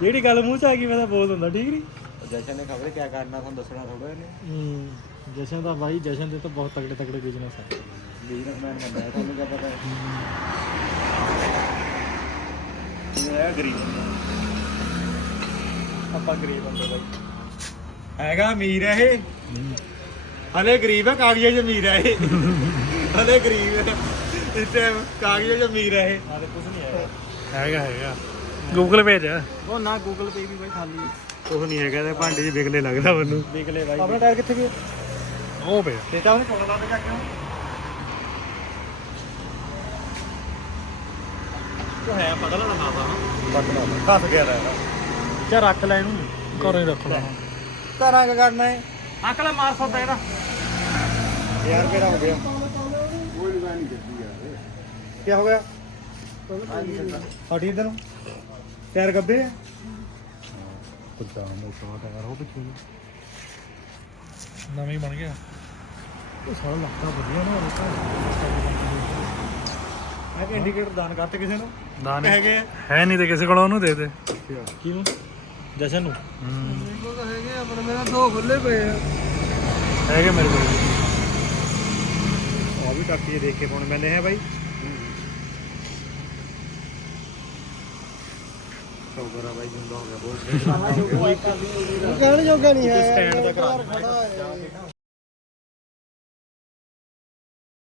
S3: ਜਿਹੜੀ ਗੱਲ ਮੂੰਹ ਚ ਆ ਗਈ ਮੈਂ ਤਾਂ ਬੋਲ ਦਿੰਦਾ ਠੀਕ ਨਹੀਂ?
S2: ਜਸ਼ਨ ਨੇ ਖਬਰ ਕਿਆ ਕਰਨਾ ਤੁਹਾਨੂੰ ਦੱਸਣਾ ਥੋੜਾ ਇਹਨੇ
S3: ਹੂੰ ਜਸ਼ਨ ਦਾ ਭਾਈ ਜਸ਼ਨ ਦੇ ਤਾਂ ਬਹੁਤ ਤਗੜੇ ਤਗੜੇ ਬਿਜ਼ਨਸ ਹੈ
S2: ਬਿਜ਼ਨਸਮੈਨ ਬੰਦਾ ਹੈ ਤੁਹਾਨੂੰ ਕਿਆ ਪਤਾ। ਇਹ ਹੈ ਗਰੀਬ
S3: ਆਪਾਂ ਗਰੀਬ ਬੰਦੇ ਬਾਈ।
S2: ਹੈਗਾ ਅਮੀਰ ਹੈ ਇਹ। ਹਲੇ ਗਰੀਬ ਹੈ ਕਾਗਜ਼ਾਂ 'ਚ ਅਮੀਰ ਹੈ ਇਹ। ਹਲੇ ਗਰੀਬ ਹੈ ਇਸ ਟਾਈਮ ਕਾਗਜ਼ਾਂ 'ਚ ਅਮੀਰ ਹੈ ਇਹ।
S3: ਕੁਝ ਨਹੀਂ ਹੈਗਾ।
S6: ਹੈਗਾ ਹੈਗਾ। ਗੂਗਲ ਭੇਜ।
S3: ਉਹ ਨਾ ਗੂਗਲ ਪੇ ਵੀ ਬਾਈ ਖਾਲੀ
S2: ਕੁਝ ਨਹੀਂ ਹੈਗਾ ਤੇ ਭਾਂਡੇ 'ਚ ਵਿਗਲੇ ਲੱਗਦਾ ਮੈਨੂੰ।
S3: ਦੇਖ ਲੈ ਬਾਈ।
S2: ਆਪਣਾ ਟਾਇਰ ਕਿੱਥੇ ਗਿਆ?
S6: ਉਹ ਪਿਆ।
S2: ਤੇ ਤਾਂ ਉਹਨੇ ਕੋਲ ਲਾ ਕੇ ਜਾ ਕੇ
S3: ਉਹ। ਹੈ ਪਤਾ ਨਾ
S2: ਫਸ ਗਿਆ ਟਾਇਰ
S3: ਚਾ ਰੱਖ ਲੈ ਇਹਨੂੰ।
S6: ਘਰੇ ਰੱਖ ਲਾ।
S2: ਤਾਰਾਂ ਕਾ ਕਰਨਾ ਹੈ
S3: ਅੰਕਲ ਮਾਰ ਸਕਦਾ ਇਹਦਾ।
S2: ਯਾਰ ਕਿਹੜਾ ਹੋ ਗਿਆ? ਕੀ ਹੋ ਗਿਆ? ਹਟੀ ਇਧਰ ਨੂੰ। ਟਾਇਰ ਗੱਬੇ ਆ। ਕੁੱਤਾ ਮੋਟਾ ਟਾਇਰ ਹੋ ਪਿੱਛੇ
S6: ਨਵੀਂ ਬਣ ਗਿਆ।
S2: ਉਹ ਸਾਰਾ ਲੱਗਦਾ ਵਧੀਆ ਨਾ। ਮੈਂ ਕਿ ਇੰਡੀਕੇਟਰ ਦਾਨ ਕਰਤੇ ਕਿਸੇ ਨੂੰ?
S6: ਦਾਨ
S2: ਹੈਗੇ ਆ?
S6: ਹੈ ਨਹੀਂ ਤੇ ਕਿਸੇ ਕੋਲ ਉਹਨੂੰ ਦੇ ਦੇ।
S3: ਕਿਹਨੂੰ? ਜਸ਼ਨ ਨੂੰ?
S6: ਹੂੰ।
S5: ਮੇਰੇ ਕੋਲ ਤਾਂ ਹੈਗੇ ਆਪਣੇ ਮੇਰਾ ਦੋ ਖੁੱਲੇ ਪਏ ਆ।
S6: ਹੈਗੇ ਮੇਰੇ ਕੋਲ।
S2: ਉਹ ਵੀ ਟੱਕੀ ਦੇਖ ਕੇ ਪਾਉਣੇ ਪੈਂਦੇ ਹੈ ਬਾਈ। ਸ਼ੌਕਰ ਆ ਬਾਈ ਜਿੰਦਾ ਹੋ ਗਿਆ ਬਹੁਤ
S5: ਕਹਿਣ ਜੋਗਾ ਨਹੀਂ ਹੈ
S2: ਸਟੈਂਡ ਦਾ ਕਰਾ
S5: ਖੜਾ ਹੈ।